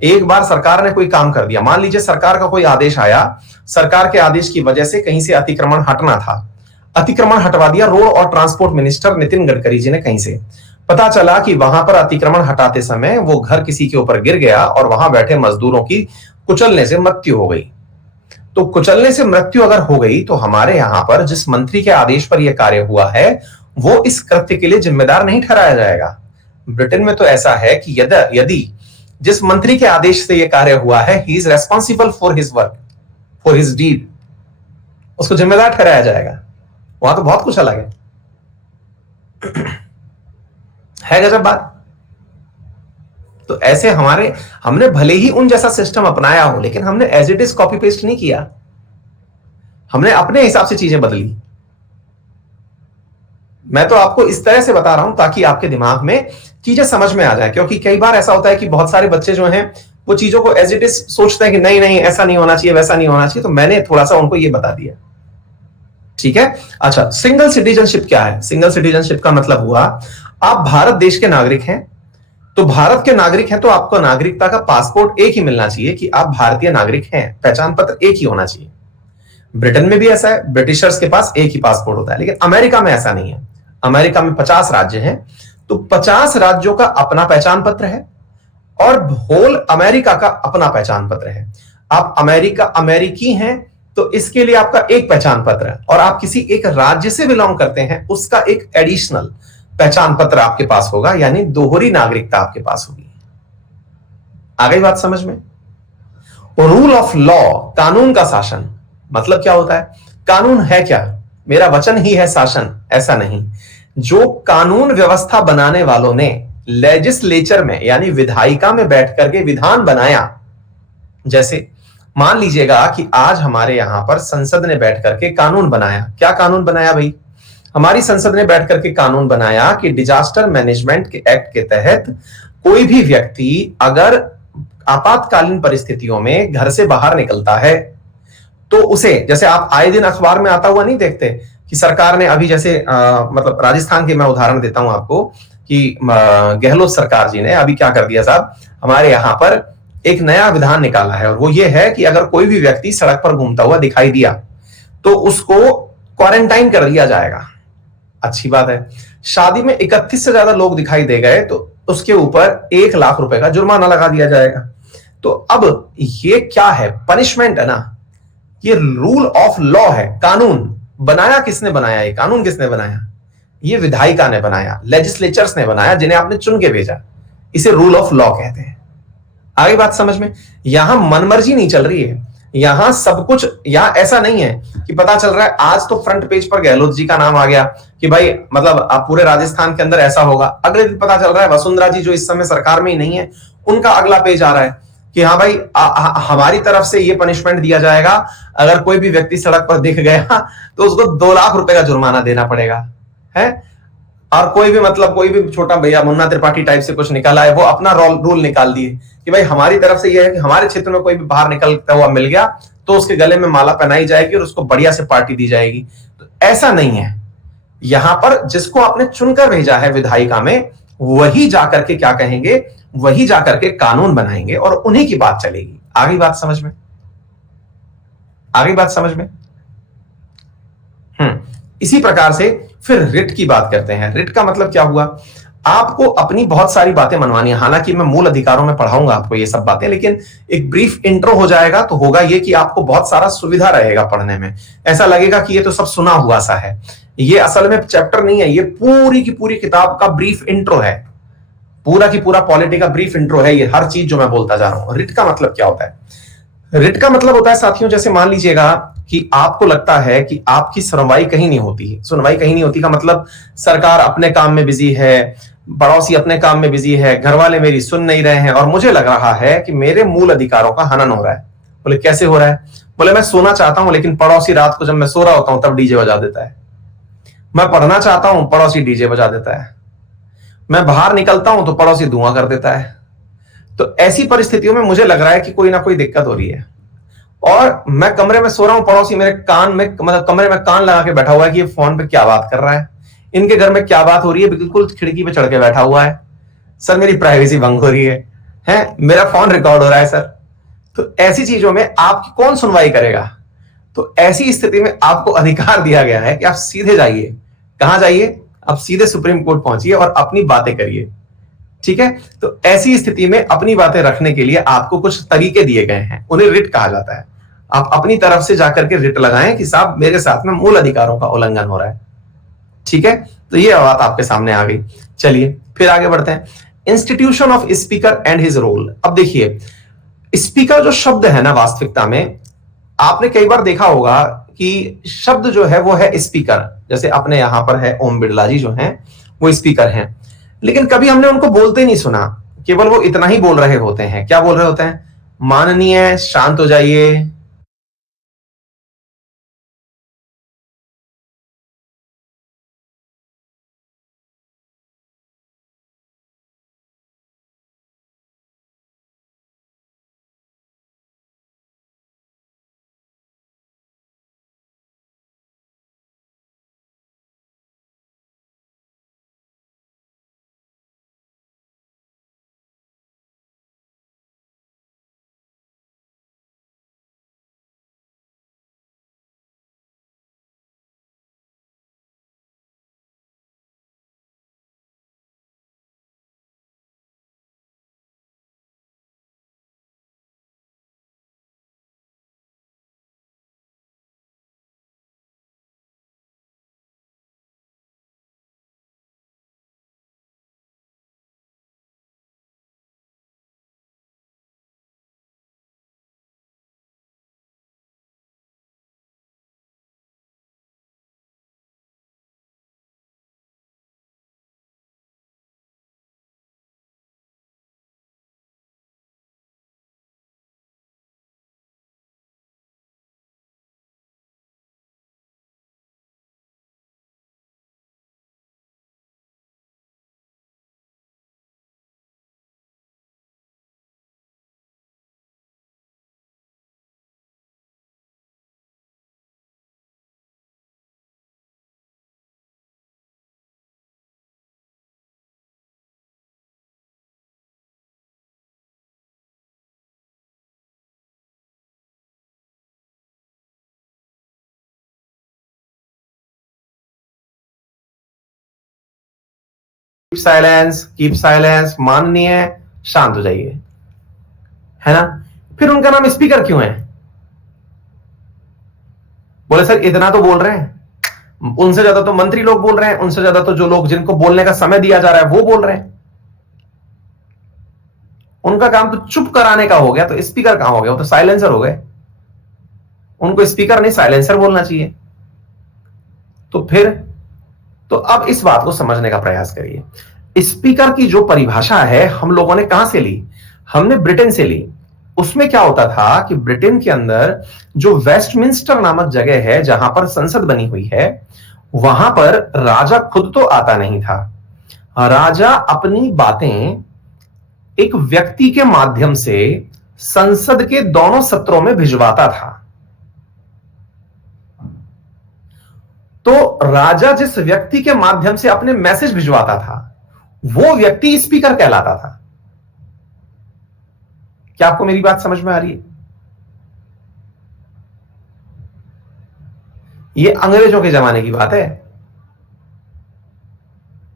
एक बार सरकार ने कोई काम कर दिया, मान लीजिए सरकार का कोई आदेश आया, सरकार के आदेश की वजह से कहीं से अतिक्रमण हटना था, अतिक्रमण हटवा दिया रोड और ट्रांसपोर्ट मिनिस्टर नितिन गडकरी जी ने। कहीं से पता चला कि वहां पर अतिक्रमण हटाते समय वो घर किसी के ऊपर गिर गया और वहां बैठे मजदूरों की कुचलने से मृत्यु हो गई। तो कुचलने से मृत्यु अगर हो गई, तो हमारे यहां पर जिस मंत्री के आदेश पर यह कार्य हुआ है वो इस कृत्य के लिए जिम्मेदार नहीं ठहराया जाएगा। ब्रिटेन में तो ऐसा है कि यदि जिस मंत्री के आदेश से यह कार्य हुआ है, he is responsible for his work, for his deed, उसको जिम्मेदार ठहराया जाएगा। वहां तो बहुत कुछ अलग है गजब बात। तो ऐसे हमने भले ही उन जैसा सिस्टम अपनाया हो, लेकिन हमने as it is copy paste नहीं किया। हमने अपने हिसाब से चीजें बदली। मैं तो आपको इस तरह से बता रहा हूं ताकि आपके दिमाग में चीजें समझ में आ जाए, क्योंकि कई बार ऐसा होता है कि बहुत सारे बच्चे जो हैं वो चीजों को एज इट इज सोचते हैं कि नहीं नहीं ऐसा नहीं होना चाहिए, वैसा नहीं होना चाहिए। तो मैंने थोड़ा सा उनको ये बता दिया। ठीक है, अच्छा, सिंगल सिटीजनशिप क्या है? सिंगल सिटीजनशिप का मतलब हुआ आप भारत देश के नागरिक हैं, तो भारत के नागरिक हैं तो आपको नागरिकता का पासपोर्ट एक ही मिलना चाहिए कि आप भारतीय नागरिक हैं, पहचान पत्र एक ही होना चाहिए। ब्रिटेन में भी ऐसा है, ब्रिटिशर्स के पास एक ही पासपोर्ट होता है, लेकिन अमेरिका में ऐसा नहीं है। अमेरिका में 50 राज्य हैं, तो 50 राज्यों का अपना पहचान पत्र है और होल अमेरिका का अपना पहचान पत्र है। आप अमेरिकी हैं तो इसके लिए आपका एक पहचान पत्र है, और आप किसी एक राज्य से बिलोंग करते हैं उसका एक एडिशनल पहचान पत्र आपके पास होगा, यानी दोहरी नागरिकता आपके पास होगी। आ गई बात समझ में? और रूल ऑफ लॉ, कानून का शासन, मतलब क्या होता है? कानून है क्या? मेरा वचन ही है शासन, ऐसा नहीं। जो कानून व्यवस्था बनाने वालों ने लेजिस्लेचर में यानी विधायिका में बैठ करके विधान बनाया, जैसे मान लीजिएगा कि आज हमारे यहां पर संसद ने बैठ करके कानून बनाया। क्या कानून बनाया भाई? हमारी संसद ने बैठ करके कानून बनाया कि डिजास्टर मैनेजमेंट के एक्ट के तहत कोई भी व्यक्ति अगर आपातकालीन परिस्थितियों में घर से बाहर निकलता है तो उसे, जैसे आप आए दिन अखबार में आता हुआ नहीं देखते कि सरकार ने अभी जैसे मतलब राजस्थान के मैं उदाहरण देता हूं आपको कि गहलोत सरकार जी ने अभी क्या कर दिया साहब, हमारे यहां पर एक नया विधान निकाला है और वो ये है कि अगर कोई भी व्यक्ति सड़क पर घूमता हुआ दिखाई दिया तो उसको क्वारंटाइन कर दिया जाएगा। अच्छी बात है। शादी में 31 से ज्यादा लोग दिखाई दे गए तो उसके ऊपर 1 लाख रुपए का जुर्माना लगा दिया जाएगा। तो अब ये क्या है, पनिशमेंट है ना, ये रूल ऑफ लॉ है। कानून बनाया किसने बनाया, ये कानून किसने बनाया, ये विधायिका ने बनाया, लेजिस्लेचर्स ने बनाया, जिन्हें आपने चुन के भेजा। इसे रूल ऑफ लॉ कहते हैं। आगे बात समझ में। यहां मनमर्जी नहीं चल रही है, यहां सब कुछ, यहां ऐसा नहीं है कि पता चल रहा है आज तो फ्रंट पेज पर गहलोत जी का नाम आ गया कि भाई मतलब आप पूरे राजस्थान के अंदर ऐसा होगा, अगले दिन पता चल रहा है वसुंधरा जी जो इस समय सरकार में ही नहीं है उनका अगला पेज आ रहा है कि हाँ भाई हमारी तरफ से ये पनिशमेंट दिया जाएगा, अगर कोई भी व्यक्ति सड़क पर दिख गया तो उसको 2 लाख रुपए का जुर्माना देना पड़ेगा है। और कोई भी मतलब कोई भी छोटा भैया मुन्ना त्रिपाठी टाइप से कुछ निकाला है, वो अपना रूल निकाल दिए कि भाई हमारी तरफ से ये है कि हमारे क्षेत्र में कोई भी बाहर निकलता हुआ मिल गया तो उसके गले में माला पहनाई जाएगी और उसको बढ़िया से पार्टी दी जाएगी। तो ऐसा नहीं है। यहां पर जिसको आपने चुनकर भेजा है विधायिका में, वही जाकर के क्या कहेंगे, वही जाकर के कानून बनाएंगे और उन्हीं की बात चलेगी। आगे बात समझ में, आगे बात समझ में। इसी प्रकार से फिर रिट की बात करते हैं। रिट का मतलब क्या हुआ, आपको अपनी बहुत सारी बातें मनवानी है। हालांकि मैं मूल अधिकारों में पढ़ाऊंगा आपको ये सब बातें, लेकिन एक ब्रीफ इंट्रो हो जाएगा तो होगा ये कि आपको बहुत सारा सुविधा रहेगा पढ़ने में। ऐसा लगेगा कि ये तो सब सुना हुआ सा है, ये असल में चैप्टर नहीं है, ये पूरी की पूरी किताब का ब्रीफ इंट्रो है, पूरा की पूरा पॉलिटी का ब्रीफ इंट्रो है ये, हर चीज जो मैं बोलता जा रहा हूं। रिट का मतलब क्या होता है, रिट का मतलब होता है साथियों, जैसे मान लीजिएगा कि आपको लगता है कि आपकी सुनवाई कहीं नहीं होती है। सुनवाई कहीं नहीं होती का मतलब सरकार अपने काम में बिजी है, पड़ोसी अपने काम में बिजी है, घर वाले मेरी सुन नहीं रहे हैं और मुझे लग रहा है कि मेरे मूल अधिकारों का हनन हो रहा है। बोले कैसे हो रहा है, बोले मैं सोना चाहता हूं लेकिन पड़ोसी रात को जब मैं सो रहा होता हूं तब डीजे बजा देता है। मैं पढ़ना चाहता हूं, पड़ोसी डीजे बजा देता है। मैं बाहर निकलता हूं तो पड़ोसी धुआं कर देता है। तो ऐसी परिस्थितियों में मुझे लग रहा है कि कोई ना कोई दिक्कत हो रही है और मैं कमरे में सो रहा हूं, पड़ोसी मेरे कान में मतलब कमरे में कान लगा के बैठा हुआ है कि ये फोन पे क्या बात कर रहा है, इनके घर में क्या बात हो रही है, बिल्कुल खिड़की पे चढ़ के बैठा हुआ है, सर मेरी प्राइवेसी भंग हो रही है मेरा फोन रिकॉर्ड हो रहा है सर। तो ऐसी चीजों में आपकी कौन सुनवाई करेगा। तो ऐसी स्थिति में आपको अधिकार दिया गया है कि आप सीधे जाइए। कहां जाइए, आप सीधे सुप्रीम कोर्ट पहुंचिए और अपनी बातें करिए। ठीक है, तो ऐसी स्थिति में अपनी बातें रखने के लिए आपको कुछ तरीके दिए गए हैं, उन्हें रिट कहा जाता है। आप अपनी तरफ से जाकर के रिट लगाएं कि साहब मेरे साथ में मूल अधिकारों का उल्लंघन हो रहा है। ठीक है, तो ये बात आपके सामने आ गई। चलिए फिर आगे बढ़ते हैं। Institution of speaker and his role. अब देखिए, स्पीकर जो शब्द है ना, वास्तविकता में आपने कई बार देखा होगा कि शब्द जो है वो है स्पीकर। जैसे अपने यहां पर है ओम बिरला जी जो हैं वो स्पीकर हैं, लेकिन कभी हमने उनको बोलते नहीं सुना। केवल वो इतना ही बोल रहे होते हैं। क्या बोल रहे होते हैं, माननीय शांत हो जाइए, कीप साइलेंस, माननीय, शांत हो जाइए, है ना। फिर उनका नाम स्पीकर क्यों है? बोले सर इतना तो बोल रहे हैं, उनसे ज्यादा तो मंत्री लोग बोल रहे हैं, उनसे ज्यादा तो जो लोग जिनको बोलने का समय दिया जा रहा है वो बोल रहे हैं। उनका काम तो चुप कराने का हो गया, तो स्पीकर कहां हो गया? वो तो साइलेंसर हो गए। उनको स्पीकर नहीं साइलेंसर बोलना चाहिए। तो फिर तो अब इस बात को समझने का प्रयास करिए। स्पीकर की जो परिभाषा है हम लोगों ने कहां से ली? हमने ब्रिटेन से ली। उसमें क्या होता था कि ब्रिटेन के अंदर जो वेस्टमिंस्टर नामक जगह है जहां पर संसद बनी हुई है, वहां पर राजा खुद तो आता नहीं था। राजा अपनी बातें एक व्यक्ति के माध्यम से संसद के दोनों सत्रों में भिजवाता था। तो राजा जिस व्यक्ति के माध्यम से अपने मैसेज भिजवाता था वो व्यक्ति स्पीकर कहलाता था। क्या आपको मेरी बात समझ में आ रही है? ये अंग्रेजों के जमाने की बात है।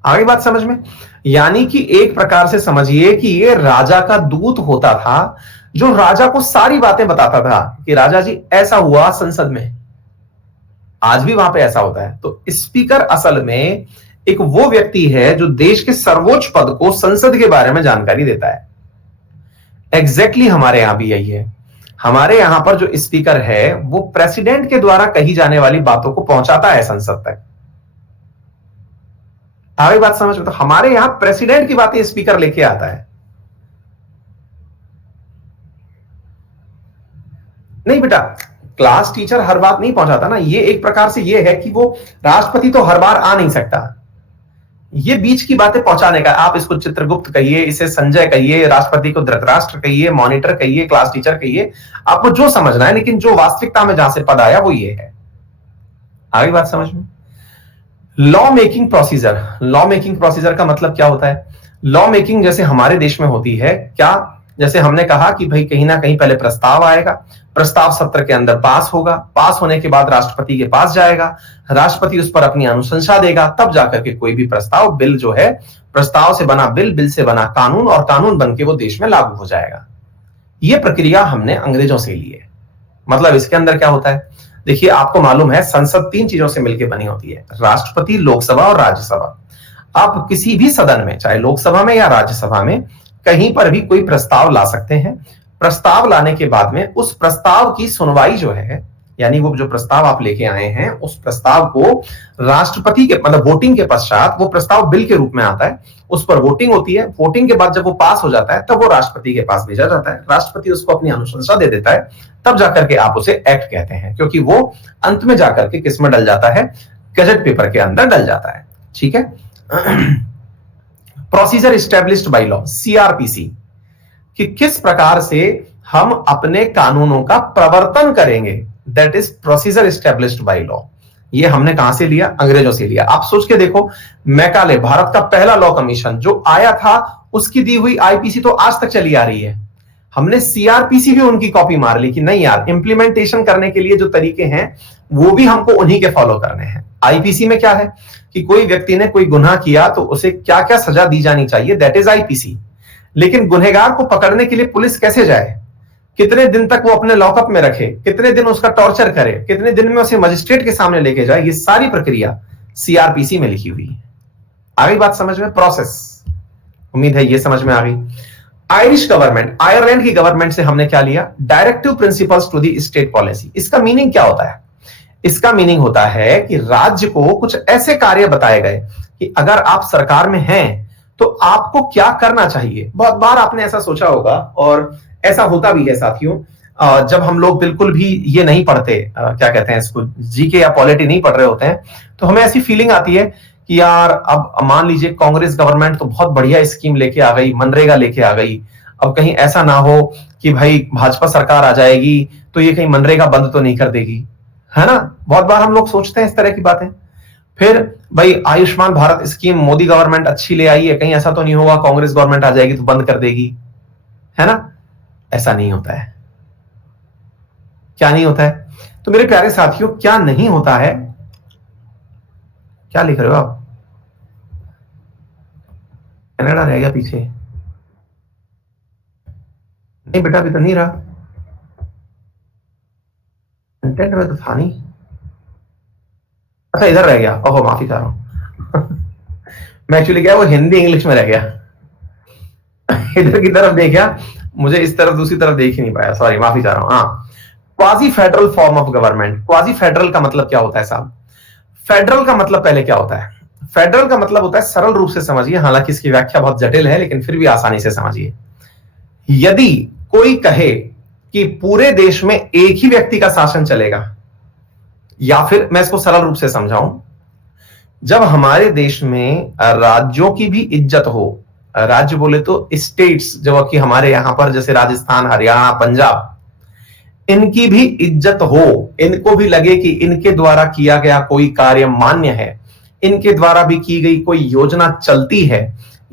आगे बात समझ में? यानी कि एक प्रकार से समझिए कि ये राजा का दूत होता था जो राजा को सारी बातें बताता था कि राजा जी ऐसा हुआ संसद में। आज भी वहां पे ऐसा होता है। तो स्पीकर असल में एक वो व्यक्ति है जो देश के सर्वोच्च पद को संसद के बारे में जानकारी देता है। एग्जैक्टली हमारे यहां भी यही है। हमारे यहां पर जो स्पीकर है वो प्रेसिडेंट के द्वारा कही जाने वाली बातों को पहुंचाता है संसद तक। आगे बात समझ में? तो हमारे यहां प्रेसिडेंट की बातें स्पीकर लेके आता है। नहीं बेटा, क्लास टीचर हर बात नहीं पहुंचाता ना। ये एक प्रकार से ये है कि वो राष्ट्रपति तो हर बार आ नहीं सकता। ये बीच की बातें पहुंचाने का, आप इसको चित्रगुप्त कहिए, इसे संजय कहिए, राष्ट्रपति को धृतराष्ट्र कहिए, मॉनिटर कहिए, क्लास टीचर कहिए, आपको जो समझना है, लेकिन जो वास्तविकता में जहां से पद आया वो ये है। आगे बात समझ में? Law making procedure. Law making procedure का मतलब क्या होता है? लॉ मेकिंग जैसे हमारे देश में होती है क्या? जैसे हमने कहा कि भाई कहीं ना कहीं पहले प्रस्ताव आएगा, प्रस्ताव सत्र के अंदर पास होगा, पास होने के बाद राष्ट्रपति के पास जाएगा, राष्ट्रपति उस पर अपनी अनुशंसा देगा, तब जाकर के कोई भी प्रस्ताव, बिल जो है, प्रस्ताव से बना बिल, बिल से बना कानून, और कानून बन के वो देश में लागू हो जाएगा। ये प्रक्रिया हमने अंग्रेजों से ली है। मतलब इसके अंदर क्या होता है? देखिए, आपको मालूम है संसद 3 चीजों से मिलकर बनी होती है, राष्ट्रपति, लोकसभा और राज्यसभा। आप किसी भी सदन में, चाहे लोकसभा में या राज्यसभा में, कहीं पर भी कोई प्रस्ताव ला सकते हैं। प्रस्ताव लाने के बाद में उस प्रस्ताव की सुनवाई जो है, यानी वो जो प्रस्ताव आप लेके आए हैं उस प्रस्ताव को राष्ट्रपति के मतलब वोटिंग के पश्चात वो प्रस्ताव बिल के रूप में आता है, उस पर वोटिंग होती है। वोटिंग के बाद जब वो पास हो जाता है तब वो राष्ट्रपति के पास भेजा जाता है, राष्ट्रपति उसको अपनी अनुशंसा दे देता है, तब जाकर के आप उसे एक्ट कहते हैं, क्योंकि वो अंत में जाकर के किस में डल जाता है? गजट पेपर के अंदर डल जाता है। ठीक है। Procedure established by law, CrPC, कि किस प्रकार से हम अपने कानूनों का प्रवर्तन करेंगे, that is procedure established by law. ये हमने कहां से लिया? अंग्रेजों से लिया। आप सोच के देखो, मैकाले, भारत का पहला लॉ कमीशन जो आया था, उसकी दी हुई आईपीसी तो आज तक चली आ रही है। हमने सीआरपीसी भी उनकी कॉपी मार ली कि नहीं यार, इंप्लीमेंटेशन करने के लिए जो तरीके हैं वो भी हमको उन्हीं के फॉलो करने हैं। आईपीसी में क्या है कि कोई व्यक्ति ने कोई गुनाह किया तो उसे क्या क्या सजा दी जानी चाहिए, दैट इज आईपीसी। लेकिन गुनहगार को पकड़ने के लिए पुलिस कैसे जाए, कितने दिन तक वो अपने लॉकअप में रखे, कितने दिन उसका टॉर्चर करे, कितने दिन में उसे मजिस्ट्रेट के सामने लेके जाए, ये सारी प्रक्रिया सीआरपीसी में लिखी हुई है। आ गई बात समझ में? प्रोसेस, उम्मीद है ये समझ में आ गई। आयरिश गवर्नमेंट, आयरलैंड की गवर्नमेंट से हमने क्या लिया? Directive principles to the state policy. इसका मीनिंग क्या होता है? इसका मीनिंग होता है कि राज्य को कुछ ऐसे कार्य बताए गए कि अगर आप सरकार में हैं तो आपको क्या करना चाहिए। बहुत बार आपने ऐसा सोचा होगा, और ऐसा होता भी है साथियों, जब हम लोग बिल्कुल भी ये नहीं पढ़ते, क्या कहते हैं इसको, जीके या पॉलिटी नहीं पढ़ रहे होते हैं, तो हमें ऐसी फीलिंग आती है कि यार अब मान लीजिए कांग्रेस गवर्नमेंट तो बहुत बढ़िया स्कीम लेके आ गई, मनरेगा लेके आ गई, अब कहीं ऐसा ना हो कि भाई भाजपा सरकार आ जाएगी तो ये कहीं मनरेगा बंद तो नहीं कर देगी, है ना। बहुत बार हम लोग सोचते हैं इस तरह की बातें। फिर भाई आयुष्मान भारत स्कीम मोदी गवर्नमेंट अच्छी ले आई है, कहीं ऐसा तो नहीं होगा कांग्रेस गवर्नमेंट आ जाएगी तो बंद कर देगी, है ना। ऐसा नहीं होता है। क्या नहीं होता है? तो मेरे प्यारे साथियों, क्या नहीं होता है? क्या लिख रहे हो आप? कनाडा रह गया पीछे। नहीं बेटा, अभी तो नहीं रहा, कंटेंट में तो था नहीं। अच्छा इधर रह गया, ओहो माफी चाह रहा हूं। मैं एक्चुअली क्या, वो हिंदी इंग्लिश में रह गया। इधर की तरफ देखा, मुझे इस तरफ दूसरी तरफ देख ही नहीं पाया, सॉरी माफी चाह रहा हूं। हाँ, quasi federal form of government. Quasi federal का मतलब क्या होता है साहब? फेडरल का मतलब पहले क्या होता है? फेडरल का मतलब होता है, सरल रूप से समझिए, हालांकि इसकी व्याख्या बहुत जटिल है लेकिन फिर भी आसानी से समझिए। यदि कोई कहे कि पूरे देश में एक ही व्यक्ति का शासन चलेगा, या फिर मैं इसको सरल रूप से समझाऊं, जब हमारे देश में राज्यों की भी इज्जत हो, राज्य बोले तो स्टेट्स जो कि हमारे यहां पर जैसे राजस्थान, हरियाणा, पंजाब, इनकी भी इज्जत हो, इनको भी लगे कि इनके द्वारा किया गया कोई कार्य मान्य है, इनके द्वारा भी की गई कोई योजना चलती है,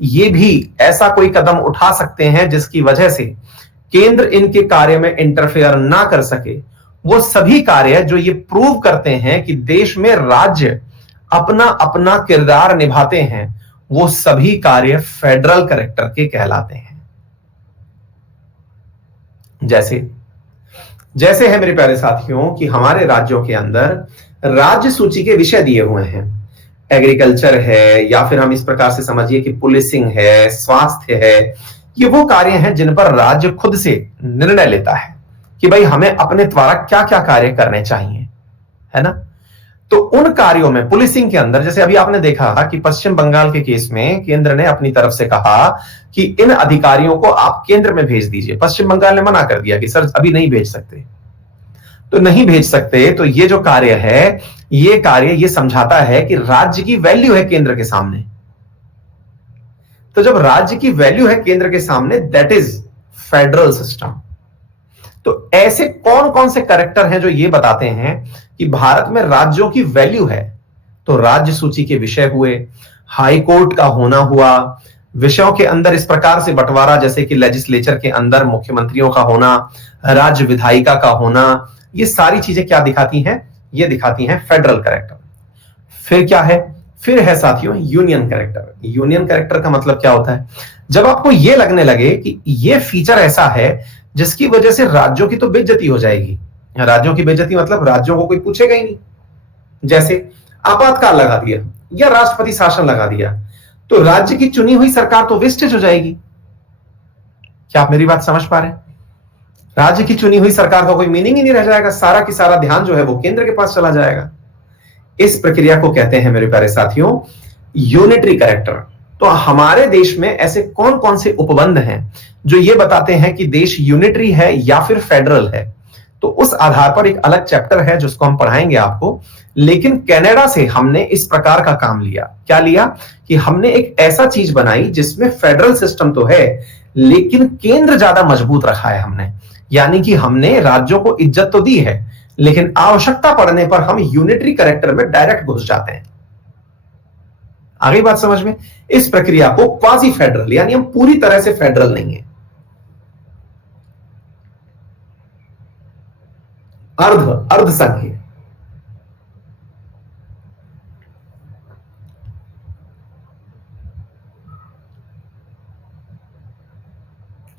ये भी ऐसा कोई कदम उठा सकते हैं जिसकी वजह से केंद्र इनके कार्य में इंटरफेयर ना कर सके, वो सभी कार्य जो ये प्रूव करते हैं कि देश में राज्य अपना अपना किरदार निभाते हैं, वो सभी कार्य फेडरल कैरेक्टर के कहलाते हैं। जैसे जैसे है मेरे प्यारे साथियों कि हमारे राज्यों के अंदर राज्य सूची के विषय दिए हुए हैं, एग्रीकल्चर है, या फिर हम इस प्रकार से समझिए कि पुलिसिंग है, स्वास्थ्य है, ये वो कार्य हैं जिन पर राज्य खुद से निर्णय लेता है कि भाई हमें अपने द्वारा क्या क्या कार्य करने चाहिए, है ना। तो उन कार्यों में पुलिसिंग के अंदर, जैसे अभी आपने देखा कि पश्चिम बंगाल के केस में केंद्र ने अपनी तरफ से कहा कि इन अधिकारियों को आप केंद्र में भेज दीजिए, पश्चिम बंगाल ने मना कर दिया कि सर अभी नहीं भेज सकते। तो नहीं भेज सकते, तो ये जो कार्य है, ये कार्य ये समझाता है कि राज्य की वैल्यू है केंद्र के सामने। तो जब राज्य की वैल्यू है केंद्र के सामने, दैट इज फेडरल सिस्टम। तो ऐसे कौन कौन से कैरेक्टर हैं जो ये बताते हैं कि भारत में राज्यों की वैल्यू है? तो राज्य सूची के विषय हुए, हाई कोर्ट का होना हुआ, विषयों के अंदर इस प्रकार से बंटवारा जैसे कि लेजिस्लेचर के अंदर मुख्यमंत्रियों का होना, राज्य विधायिका का होना, ये सारी चीजें क्या दिखाती हैं? ये दिखाती हैं फेडरल कैरेक्टर। फिर क्या है? फिर है साथियों यूनियन कैरेक्टर। यूनियन कैरेक्टर का मतलब क्या होता है? जब आपको यह लगने लगे कि यह फीचर ऐसा है जिसकी वजह से राज्यों की तो बेइज्जती हो जाएगी। राज्यों की बेइज्जती मतलब राज्यों को कोई पूछेगा ही नहीं। जैसे आपातकाल लगा दिया या राष्ट्रपति शासन लगा दिया, तो राज्य की चुनी हुई सरकार तो वेस्टेज हो जाएगी। क्या आप मेरी बात समझ पा रहे हैं? राज्य की चुनी हुई सरकार का कोई मीनिंग ही नहीं रह जाएगा, सारा की सारा ध्यान जो है वो केंद्र के पास चला जाएगा। इस प्रक्रिया को कहते हैं मेरे प्यारे साथियों यूनिटरी कैरेक्टर। तो हमारे देश में ऐसे कौन कौन से उपबंध हैं जो ये बताते हैं कि देश यूनिटरी है या फिर फेडरल है? तो उस आधार पर एक अलग चैप्टर है जिसको हम पढ़ाएंगे आपको। लेकिन कनाडा से हमने इस प्रकार का काम लिया। क्या लिया? कि हमने एक ऐसा चीज बनाई जिसमें फेडरल सिस्टम तो है लेकिन केंद्र ज्यादा मजबूत रखा है हमने। यानी कि हमने राज्यों को इज्जत तो दी है लेकिन आवश्यकता पड़ने पर हम यूनिटरी कैरेक्टर में डायरेक्ट घुस जाते हैं। आ गई बात समझ में? इस प्रक्रिया को क्वाजी फेडरल, यानी हम पूरी तरह से फेडरल नहीं है, अर्ध संघीय।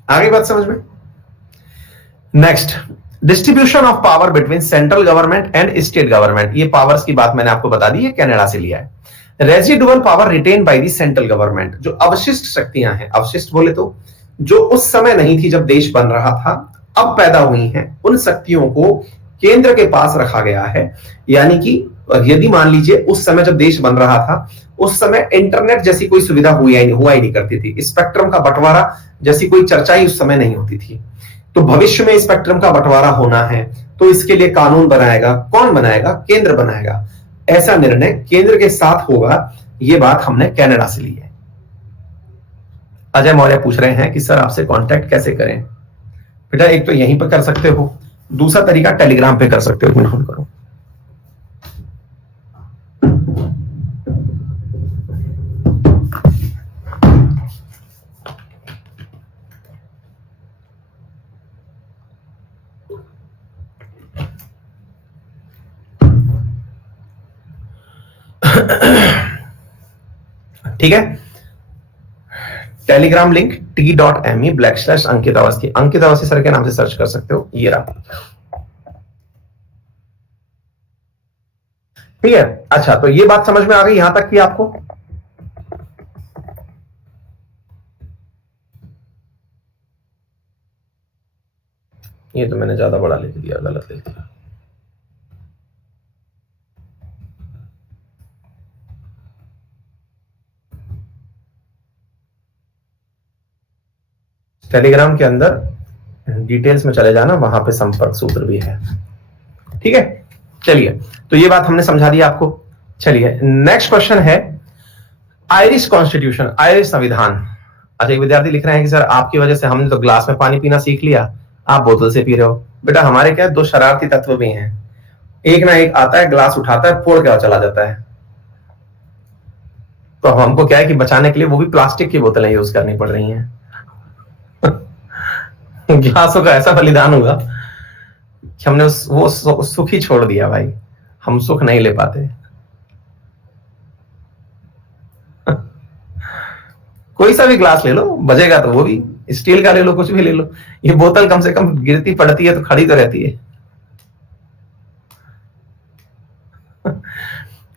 आ गई बात समझ में? Next, distribution of power between central government and state government. ये पावर्स की बात मैंने आपको बता दी है, कनाडा से लिया है। Residual power written by the central government. जो अवशिष्ट शक्तियां हैं, अवशिष्ट बोले तो जो उस समय नहीं थी जब देश बन रहा था, अब पैदा हुई हैं, उन शक्तियों को केंद्र के पास रखा गया है। यानी कि यदि मान लीजिए उस समय जब देश बन रहा था, उस समय इंटरनेट जैसी कोई सुविधा हुआ ही नहीं करती थी, स्पेक्ट्रम का बंटवारा जैसी कोई चर्चा ही उस समय नहीं होती थी। तो भविष्य में स्पेक्ट्रम का बंटवारा होना है तो इसके लिए कानून बनाएगा कौन? बनाएगा केंद्र बनाएगा। ऐसा निर्णय केंद्र के साथ होगा। यह बात हमने कनाडा से ली है। अजय मौर्य पूछ रहे हैं कि सर आपसे कांटेक्ट कैसे करें? बेटा एक तो यहीं पर कर सकते हो, दूसरा तरीका टेलीग्राम पे कर सकते हो। फोन करो। ठीक है, टेलीग्राम लिंक t.me/अंकित अवस्थी, अंकित अवस्थी सर के नाम से सर्च कर सकते हो, ये रहा। ठीक है, अच्छा तो ये बात समझ में आ गई यहां तक कि आपको? ये तो मैंने ज्यादा बड़ा लिख दिया, गलत लिख दिया। टेलीग्राम के अंदर डिटेल्स में चले जाना, वहां पे संपर्क सूत्र भी है। ठीक है, चलिए तो ये बात हमने समझा दी आपको। चलिए नेक्स्ट क्वेश्चन है आयरिश कॉन्स्टिट्यूशन, आयरिश संविधान। अच्छा, एक विद्यार्थी लिख रहे हैं कि सर आपकी वजह से हमने तो ग्लास में पानी पीना सीख लिया, आप बोतल से पी रहे हो। बेटा हमारे क्या दो शरारती तत्व भी हैं, एक ना एक आता है, ग्लास उठाता है, फोड़ के चला जाता है। तो हमको क्या है कि बचाने के लिए वो भी प्लास्टिक की बोतलें यूज करनी पड़ रही हैं। गिलासों का ऐसा बलिदान हुआ कि हमने वो सुख ही छोड़ दिया भाई, हम सुख नहीं ले पाते। कोई सा भी ग्लास ले लो, बजेगा तो वो भी, स्टील का ले लो, कुछ भी ले लो, ये बोतल कम से कम गिरती पड़ती है तो खड़ी तो रहती है।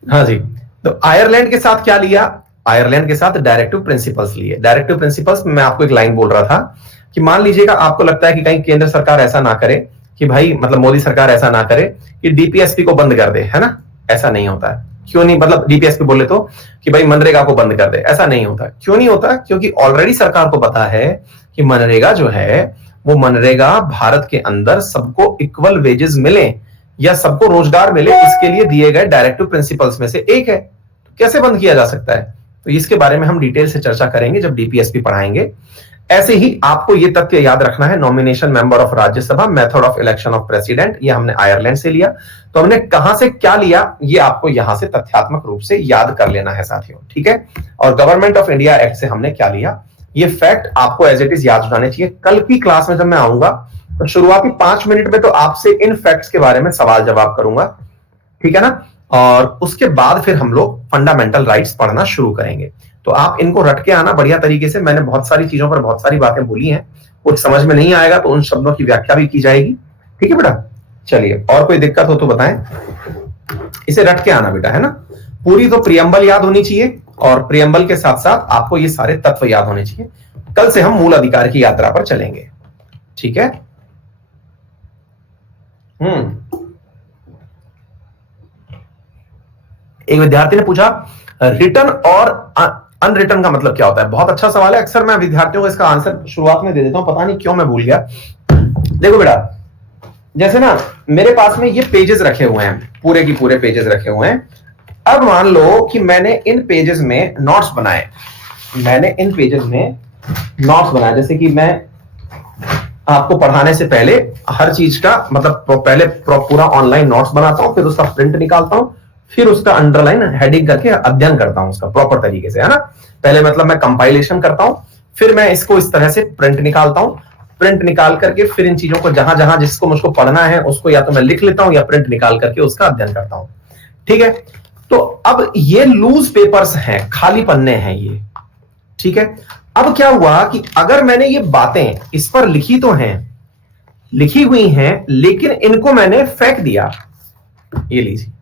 हाँ जी, तो आयरलैंड के साथ क्या लिया? आयरलैंड के साथ डायरेक्टिव प्रिंसिपल्स लिए। डायरेक्टिव प्रिंसिपल्स मैं आपको एक लाइन बोल रहा था कि मान लीजिएगा आपको लगता है कि कहीं केंद्र सरकार ऐसा ना करे कि भाई, मतलब मोदी सरकार ऐसा ना करे कि डीपीएसपी को बंद कर दे, है ना? ऐसा नहीं होता है। क्यों नहीं? मतलब डीपीएसपी बोले तो कि भाई मनरेगा को बंद कर दे, ऐसा नहीं होता। क्यों नहीं होता? क्योंकि ऑलरेडी सरकार को पता है कि मनरेगा जो है वो मनरेगा भारत के अंदर सबको इक्वल वेजेस मिले या सबको रोजगार मिले, इसके लिए दिए गए डायरेक्टिव प्रिंसिपल्स में से एक है। तो कैसे बंद किया जा सकता है? तो इसके बारे में हम डिटेल से चर्चा करेंगे जब डीपीएसपी पढ़ाएंगे। ऐसे ही आपको ये तथ्य याद रखना है, nomination member of Rajya Sabha, method of election of president, ये हमने आयरलैंड से लिया। तो हमने कहां से क्या लिया ये आपको यहां से तथ्यात्मक रूप से याद कर लेना है साथियों, ठीक है? और गवर्नमेंट ऑफ इंडिया एक्ट से हमने क्या लिया, ये फैक्ट आपको एज इट इज याद हो जाने चाहिए। कल की क्लास में जब मैं आऊंगा तो शुरुआती 5 मिनट में तो आपसे इन फैक्ट्स के बारे में सवाल जवाब करूंगा, ठीक है ना? और उसके बाद फिर हम लोग फंडामेंटल राइट्स पढ़ना शुरू करेंगे। तो आप इनको रट के आना बढ़िया तरीके से। मैंने बहुत सारी चीजों पर बहुत सारी बातें बोली हैं, कुछ समझ में नहीं आएगा तो उन शब्दों की व्याख्या भी की जाएगी, ठीक है बेटा? चलिए, और कोई दिक्कत हो तो बताएं। इसे रट के आना बेटा, है ना? पूरी तो प्रियम्बल याद होनी चाहिए और प्रियम्बल के साथ साथ आपको ये सारे तत्व याद होने चाहिए। कल से हम मूल अधिकार की यात्रा पर चलेंगे, ठीक है? एक विद्यार्थी ने पूछा रिटर्न और अनरिटर्न का मतलब क्या होता है? बहुत अच्छा सवाल है। अक्सर मैं विद्यार्थियों को इसका आंसर शुरुआत में दे देता हूं, पता नहीं क्यों मैं भूल गया। देखो बेटा, जैसे ना मेरे पास में ये पेजेस रखे हुए हैं, पूरे की पूरे पेजेस रखे हुए हैं। अब मान लो कि मैंने इन पेजेस में नोट्स बनाए, जैसे कि मैं आपको पढ़ाने से पहले हर चीज का मतलब पहले पूरा ऑनलाइन नोट्स बनाता हूं, फिर उसका प्रिंट निकालता हूं, फिर उसका अंडरलाइन हेडिंग करके अध्ययन करता हूं उसका प्रॉपर तरीके से, है ना? पहले मतलब मैं कंपाइलेशन करता हूं, फिर मैं इसको इस तरह से प्रिंट निकालता हूं। प्रिंट निकाल करके फिर इन चीजों को जहां जहां जिसको मुझको पढ़ना है उसको या तो मैं लिख लेता हूं या प्रिंट निकाल करके उसका अध्ययन करता हूं, ठीक है? तो अब ये लूज पेपर्स हैं, खाली पन्ने हैं ये, ठीक है? अब क्या हुआ कि अगर मैंने ये बातें इस पर लिखी तो हैं, लिखी हुई हैं, लेकिन इनको मैंने फेंक दिया, ये लीजिए,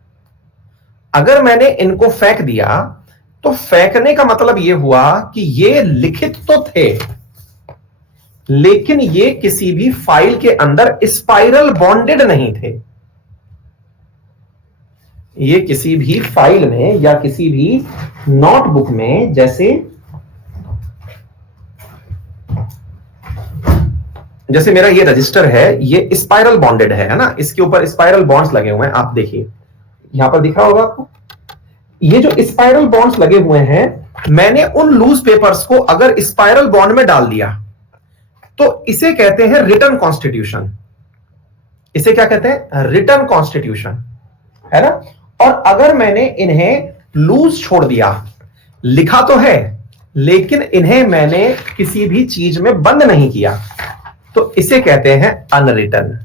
अगर मैंने इनको फेंक दिया तो फेंकने का मतलब यह हुआ कि ये लिखित तो थे लेकिन ये किसी भी फाइल के अंदर स्पाइरल बॉन्डेड नहीं थे। ये किसी भी फाइल में या किसी भी नोटबुक में, जैसे मेरा ये रजिस्टर है, ये स्पाइरल बॉन्डेड है ना? इसके ऊपर स्पाइरल बॉन्ड्स लगे हुए हैं, आप देखिए यहां पर दिख रहा होगा आपको, ये जो स्पाइरल बॉन्ड्स लगे हुए हैं, मैंने उन लूज पेपर्स को अगर स्पाइरल बॉन्ड में डाल दिया तो इसे कहते हैं रिटर्न कॉन्स्टिट्यूशन। इसे क्या कहते हैं? रिटर्न कॉन्स्टिट्यूशन, है ना? और अगर मैंने इन्हें लूज छोड़ दिया, लिखा तो है लेकिन इन्हें मैंने किसी भी चीज में बंद नहीं किया, तो इसे कहते हैं अनरिटर्न।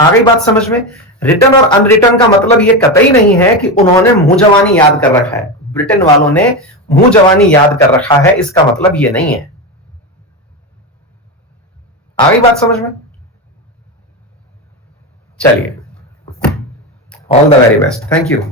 आ गई बात समझ में? रिटर्न और अनरिटर्न का मतलब यह कतई नहीं है कि उन्होंने मुंह जवानी याद कर रखा है। ब्रिटेन वालों ने मुंह जवानी याद कर रखा है इसका मतलब ये नहीं है। आ गई बात समझ में? चलिए, all the very best, thank you.